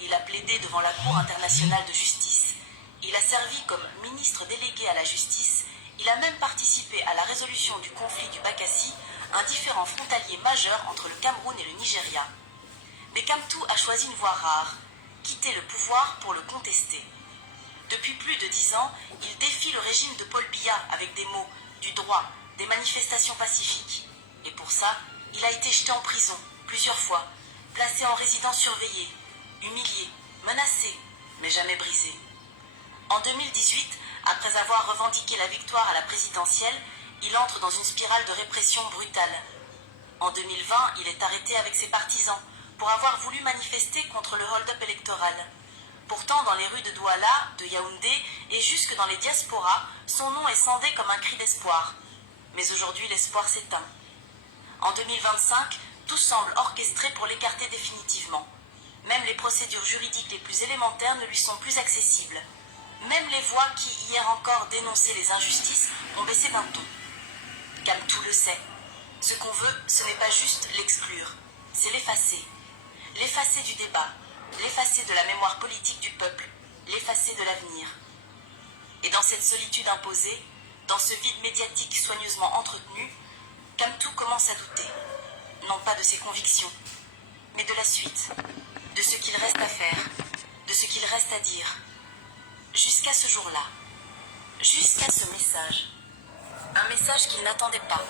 Il a plaidé devant la Cour internationale de justice. Il a servi comme ministre délégué à la justice. Il a même participé à la résolution du conflit du Bakassi, un différend frontalier majeur entre le Cameroun et le Nigeria. Mais Kamtou a choisi une voie rare, quitter le pouvoir pour le contester. Depuis plus de 10 ans, il défie le régime de Paul Biya avec des mots, du droit, des manifestations pacifiques. Et pour ça, il a été jeté en prison, plusieurs fois, placé en résidence surveillée, humilié, menacé, mais jamais brisé. En 2018, après avoir revendiqué la victoire à la présidentielle, il entre dans une spirale de répression brutale. En 2020, il est arrêté avec ses partisans pour avoir voulu manifester contre le hold-up électoral. Pourtant, dans les rues de Douala, de Yaoundé et jusque dans les diasporas, son nom est scandé comme un cri d'espoir. Mais aujourd'hui, l'espoir s'éteint. En 2025, tout semble orchestré pour l'écarter définitivement. Même les procédures juridiques les plus élémentaires ne lui sont plus accessibles. Même les voix qui, hier encore, dénonçaient les injustices ont baissé d'un ton. Kamtou le sait. Ce qu'on veut, ce n'est pas juste l'exclure, c'est l'effacer. L'effacer du débat, l'effacer de la mémoire politique du peuple, l'effacer de l'avenir. Et dans cette solitude imposée, dans ce vide médiatique soigneusement entretenu, Kamtou commence à douter, non pas de ses convictions, mais de la suite, de ce qu'il reste à faire, de ce qu'il reste à dire. Jusqu'à ce jour-là, jusqu'à ce message. Un message qu'il n'attendait pas.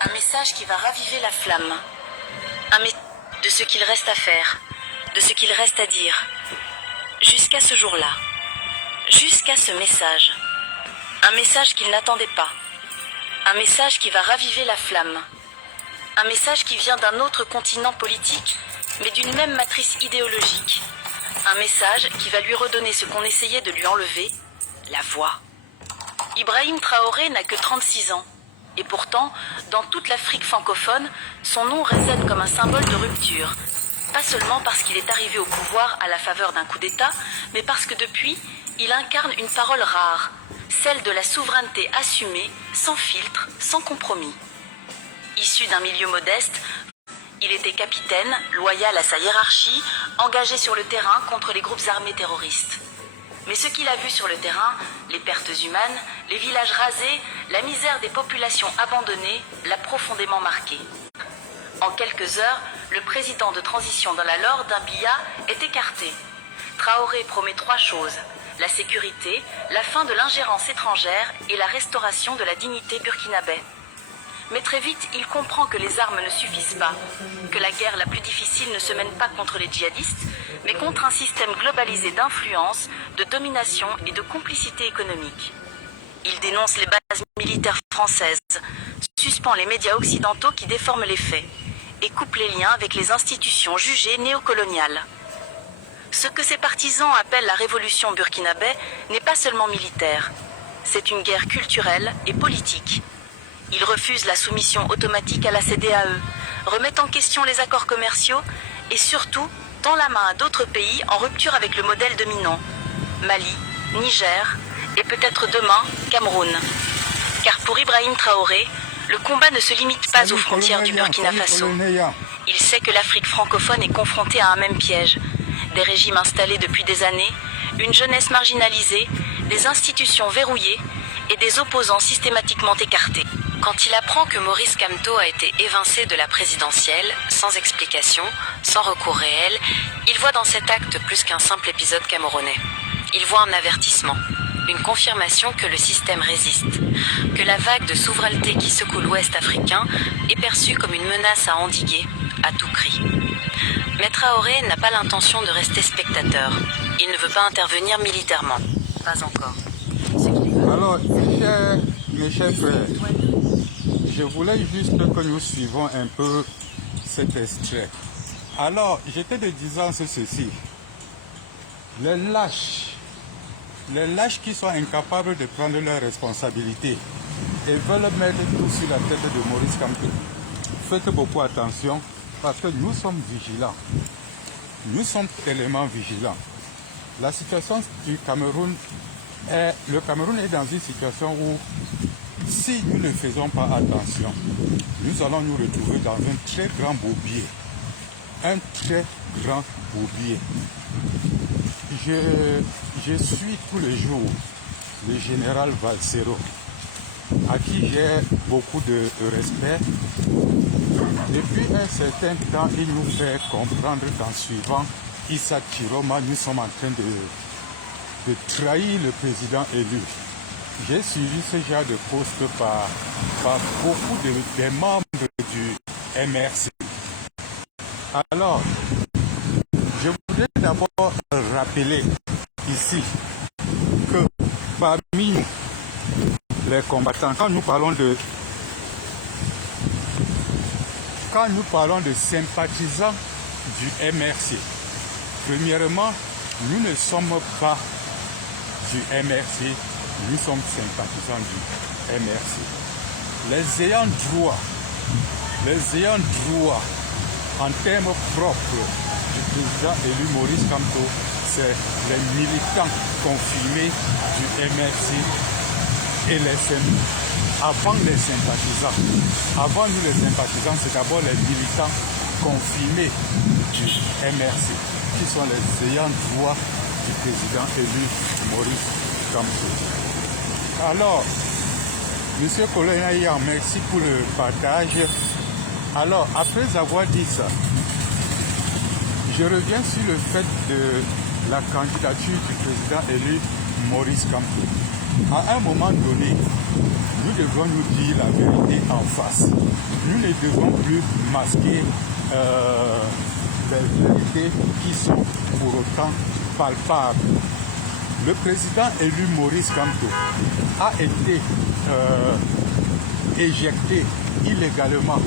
Un message qui va raviver la flamme. Un message de ce qu'il reste à faire, de ce qu'il reste à dire. Jusqu'à ce jour-là, jusqu'à ce message. Un message qu'il n'attendait pas. Un message qui va raviver la flamme. Un message qui vient d'un autre continent politique, mais d'une même matrice idéologique. Un message qui va lui redonner ce qu'on essayait de lui enlever, la voix. Ibrahim Traoré n'a que 36 ans. Et pourtant, dans toute l'Afrique francophone, son nom résonne comme un symbole de rupture. Pas seulement parce qu'il est arrivé au pouvoir à la faveur d'un coup d'État, mais parce que depuis, il incarne une parole rare, celle de la souveraineté assumée, sans filtre, sans compromis. Issu d'un milieu modeste, il était capitaine, loyal à sa hiérarchie, engagé sur le terrain contre les groupes armés terroristes. Mais ce qu'il a vu sur le terrain, les pertes humaines, les villages rasés, la misère des populations abandonnées, l'a profondément marqué. En quelques heures, le président de transition dans la Lord d'Abia est écarté. Traoré promet 3 choses: la sécurité, la fin de l'ingérence étrangère et la restauration de la dignité burkinabé. Mais très vite, il comprend que les armes ne suffisent pas, que la guerre la plus difficile ne se mène pas contre les djihadistes, mais contre un système globalisé d'influence, de domination et de complicité économique. Il dénonce les bases militaires françaises, suspend les médias occidentaux qui déforment les faits, et coupe les liens avec les institutions jugées néocoloniales. Ce que ses partisans appellent la révolution burkinabé n'est pas seulement militaire, c'est une guerre culturelle et politique. Il refuse la soumission automatique à la CEDEAO, remet en question les accords commerciaux et surtout tend la main à d'autres pays en rupture avec le modèle dominant. Mali, Niger et peut-être demain Cameroun. Car pour Ibrahim Traoré, le combat ne se limite pas aux frontières du Burkina Faso. Il sait que l'Afrique francophone est confrontée à un même piège. Des régimes installés depuis des années, une jeunesse marginalisée, des institutions verrouillées et des opposants systématiquement écartés. Quand il apprend que Maurice Kamto a été évincé de la présidentielle, sans explication, sans recours réel, il voit dans cet acte plus qu'un simple épisode camerounais. Il voit un avertissement, une confirmation que le système résiste, que la vague de souveraineté qui secoue l'Ouest africain est perçue comme une menace à endiguer à tout prix. Mais Traoré n'a pas l'intention de rester spectateur. Il ne veut pas intervenir militairement. Pas encore. Alors, mes chers frères, je voulais juste que nous suivons un peu cet extrait. Alors, j'étais de disant ceci. Les lâches qui sont incapables de prendre leurs responsabilités et veulent mettre tout sur la tête de Maurice Kamto, faites beaucoup attention parce que nous sommes vigilants. Nous sommes tellement vigilants. La situation du Cameroun le Cameroun est dans une situation où, si nous ne faisons pas attention, nous allons nous retrouver dans un très grand bourbier. Un très grand bourbier. Je suis tous les jours le général Valsero, à qui j'ai beaucoup de respect. Depuis un certain temps, il nous fait comprendre qu'en suivant Issa Chiroma, nous sommes en train de trahir le président élu. J'ai suivi ce genre de poste par beaucoup des membres du MRC. Alors, je voudrais d'abord rappeler ici que parmi les combattants, quand nous parlons de sympathisants du MRC, premièrement, nous ne sommes pas du MRC, nous sommes sympathisants du MRC. Les ayants droit en termes propres du président élu Maurice Kamto, c'est les militants confirmés du MRC et avant les sympathisants. Avant nous les sympathisants, c'est d'abord les militants confirmés du MRC, qui sont les ayants droit du président élu Maurice Kamto. Alors, M. Colonel, merci pour le partage. Alors, après avoir dit ça, je reviens sur le fait de la candidature du président élu Maurice Kamto. À un moment donné, nous devons nous dire la vérité en face. Nous ne devons plus masquer des vérités qui sont pour autant palpables. Le président élu Maurice Kamto a été éjecté illégalement.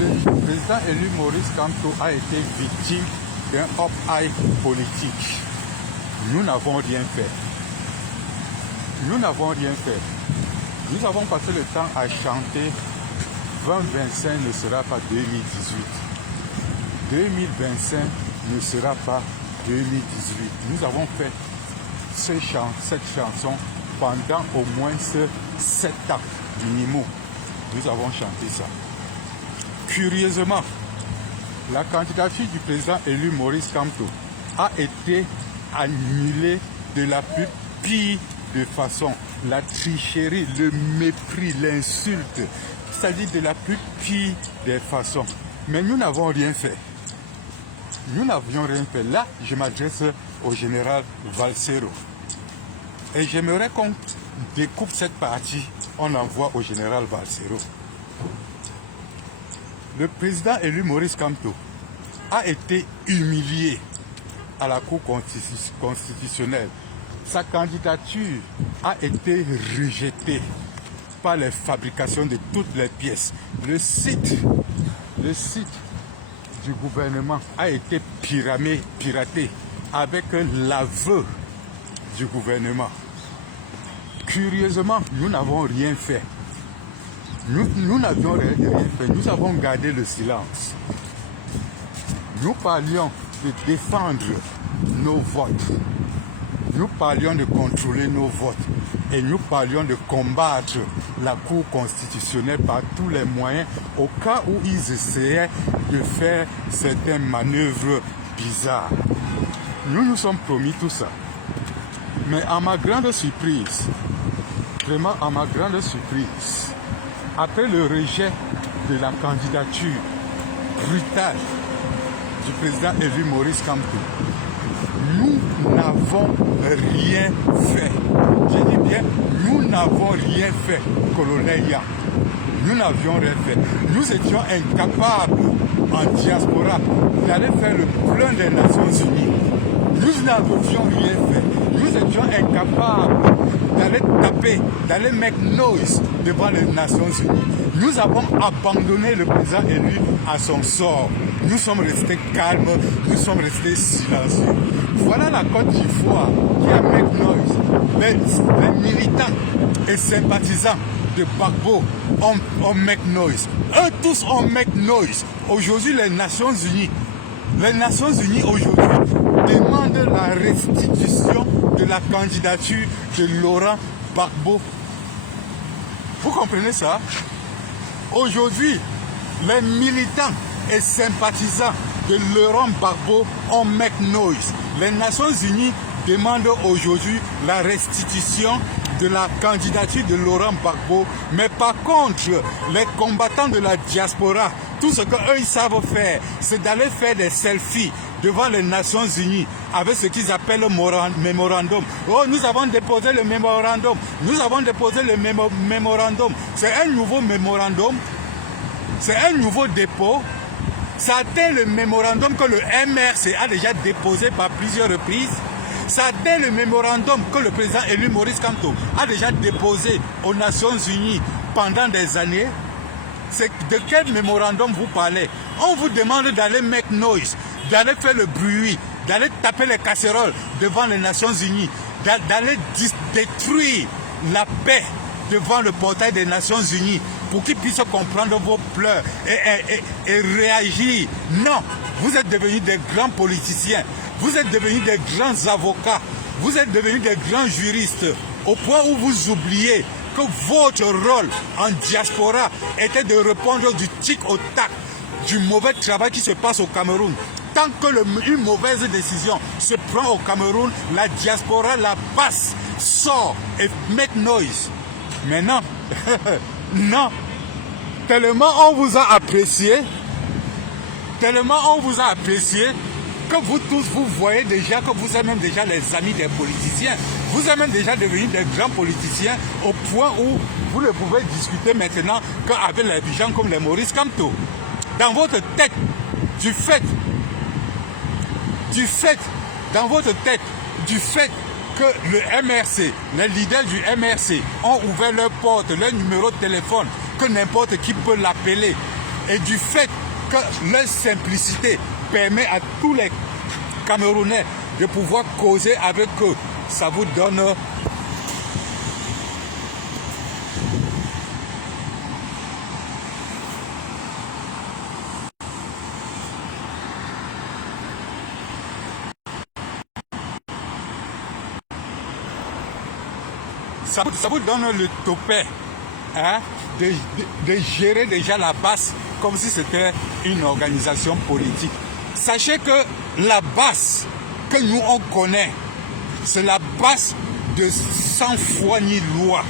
Le président élu Maurice Kamto a été victime d'un up-high politique. Nous n'avons rien fait. Nous n'avons rien fait. Nous avons passé le temps à chanter 2025 ne sera pas 2018. 2025 ne sera pas 2018. Nous avons fait cette chanson pendant au moins 7 ans minimum. Nous avons chanté ça. Curieusement, la candidature du président élu Maurice Kamto a été annulée de la plus pire de façon. La tricherie, le mépris, l'insulte, c'est-à-dire de la plus pire des façons. Mais nous n'avons rien fait. Nous n'avions rien fait. Là, je m'adresse au général Valsero. Et j'aimerais qu'on découpe cette partie, on l'envoie au général Valsero. Le président élu Maurice Kamto a été humilié à la Cour constitutionnelle. Sa candidature a été rejetée par les fabrications de toutes les pièces. Le site du gouvernement a été piraté avec l'aveu du gouvernement. Curieusement, nous n'avons rien fait. Nous n'avions rien fait. Nous avons gardé le silence. Nous parlions de défendre nos votes. Nous parlions de contrôler nos votes. Et nous parlions de combattre la Cour constitutionnelle par tous les moyens au cas où ils essayaient de faire certaines manœuvres bizarres. Nous nous sommes promis tout ça. Mais à ma grande surprise, vraiment à ma grande surprise, après le rejet de la candidature brutale du président élu Maurice Kamto, nous n'avons rien fait. Je dis bien, nous n'avons rien fait, colonel Yang. Nous n'avions rien fait. Nous étions incapables en diaspora d'aller faire le plein des Nations Unies. Nous n'avions rien fait. Nous étions incapables d'aller taper, d'aller make noise devant les Nations Unies. Nous avons abandonné le président élu à son sort. Nous sommes restés calmes, nous sommes restés silencieux. Voilà la Côte d'Ivoire qui a make noise. Les militants et sympathisants de Gbagbo ont make noise. Eux tous ont make noise. Aujourd'hui, les Nations Unies aujourd'hui demandent la restitution de la candidature de Laurent Gbagbo. Vous comprenez ça? Aujourd'hui, les militants et sympathisants de Laurent Gbagbo ont make noise. Les Nations Unies demandent aujourd'hui la restitution de la candidature de Laurent Gbagbo. Mais par contre, les combattants de la diaspora, tout ce qu'eux ils savent faire, c'est d'aller faire des selfies devant les Nations Unies avec ce qu'ils appellent le mémorandum. Oh, nous avons déposé le mémorandum. Nous avons déposé le mémorandum. C'est un nouveau mémorandum. C'est un nouveau dépôt. Ça atteint le mémorandum que le MRC a déjà déposé par plusieurs reprises. Ça atteint le mémorandum que le président élu Maurice Kamto a déjà déposé aux Nations Unies pendant des années. C'est de quel mémorandum vous parlez? On vous demande d'aller make noise, d'aller faire le bruit, d'aller taper les casseroles devant les Nations Unies, d'aller détruire la paix devant le portail des Nations Unies pour qu'ils puissent comprendre vos pleurs et réagir. Non, vous êtes devenus des grands politiciens, vous êtes devenus des grands avocats, vous êtes devenus des grands juristes, au point où vous oubliez que votre rôle en diaspora était de répondre du tic au tac du mauvais travail qui se passe au Cameroun. Tant que une mauvaise décision se prend au Cameroun, la diaspora la passe, sort et make noise. Mais non, non, tellement on vous a apprécié, que vous tous, vous voyez déjà que vous êtes même déjà les amis des politiciens. Vous êtes même déjà devenus des grands politiciens au point où vous ne pouvez discuter maintenant qu'avec les gens comme les Maurice Kamto. Dans votre tête, du fait que le MRC, les leaders du MRC ont ouvert leurs portes, leur numéro de téléphone, que n'importe qui peut l'appeler, et du fait que leur simplicité permet à tous les Camerounais de pouvoir causer avec eux, ça vous donne ça vous donne le topet, hein, de gérer déjà la base comme si c'était une organisation politique. Sachez que la base que nous on connaît, c'est la base de sans foi ni loi.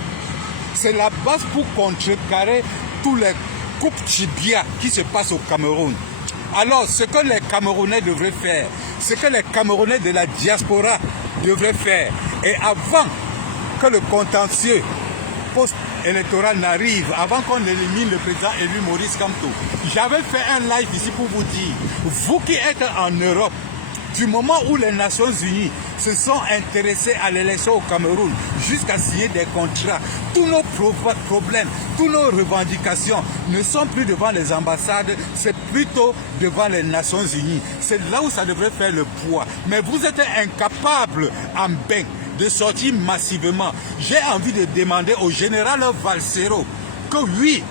C'est la base pour contrecarrer tous les coupes tibia qui se passent au Cameroun. Alors, ce que les Camerounais devraient faire, ce que les Camerounais de la diaspora devraient faire, et avant que le contentieux post-électoral n'arrive, avant qu'on élimine le président élu Maurice Kamto, j'avais fait un live ici pour vous dire, vous qui êtes en Europe, du moment où les Nations Unies se sont intéressées à l'élection au Cameroun, jusqu'à signer des contrats, tous nos problèmes, toutes nos revendications ne sont plus devant les ambassades, c'est plutôt devant les Nations Unies. C'est là où ça devrait faire le poids. Mais vous êtes incapables en bain de sortir massivement. J'ai envie de demander au général Valsero que oui,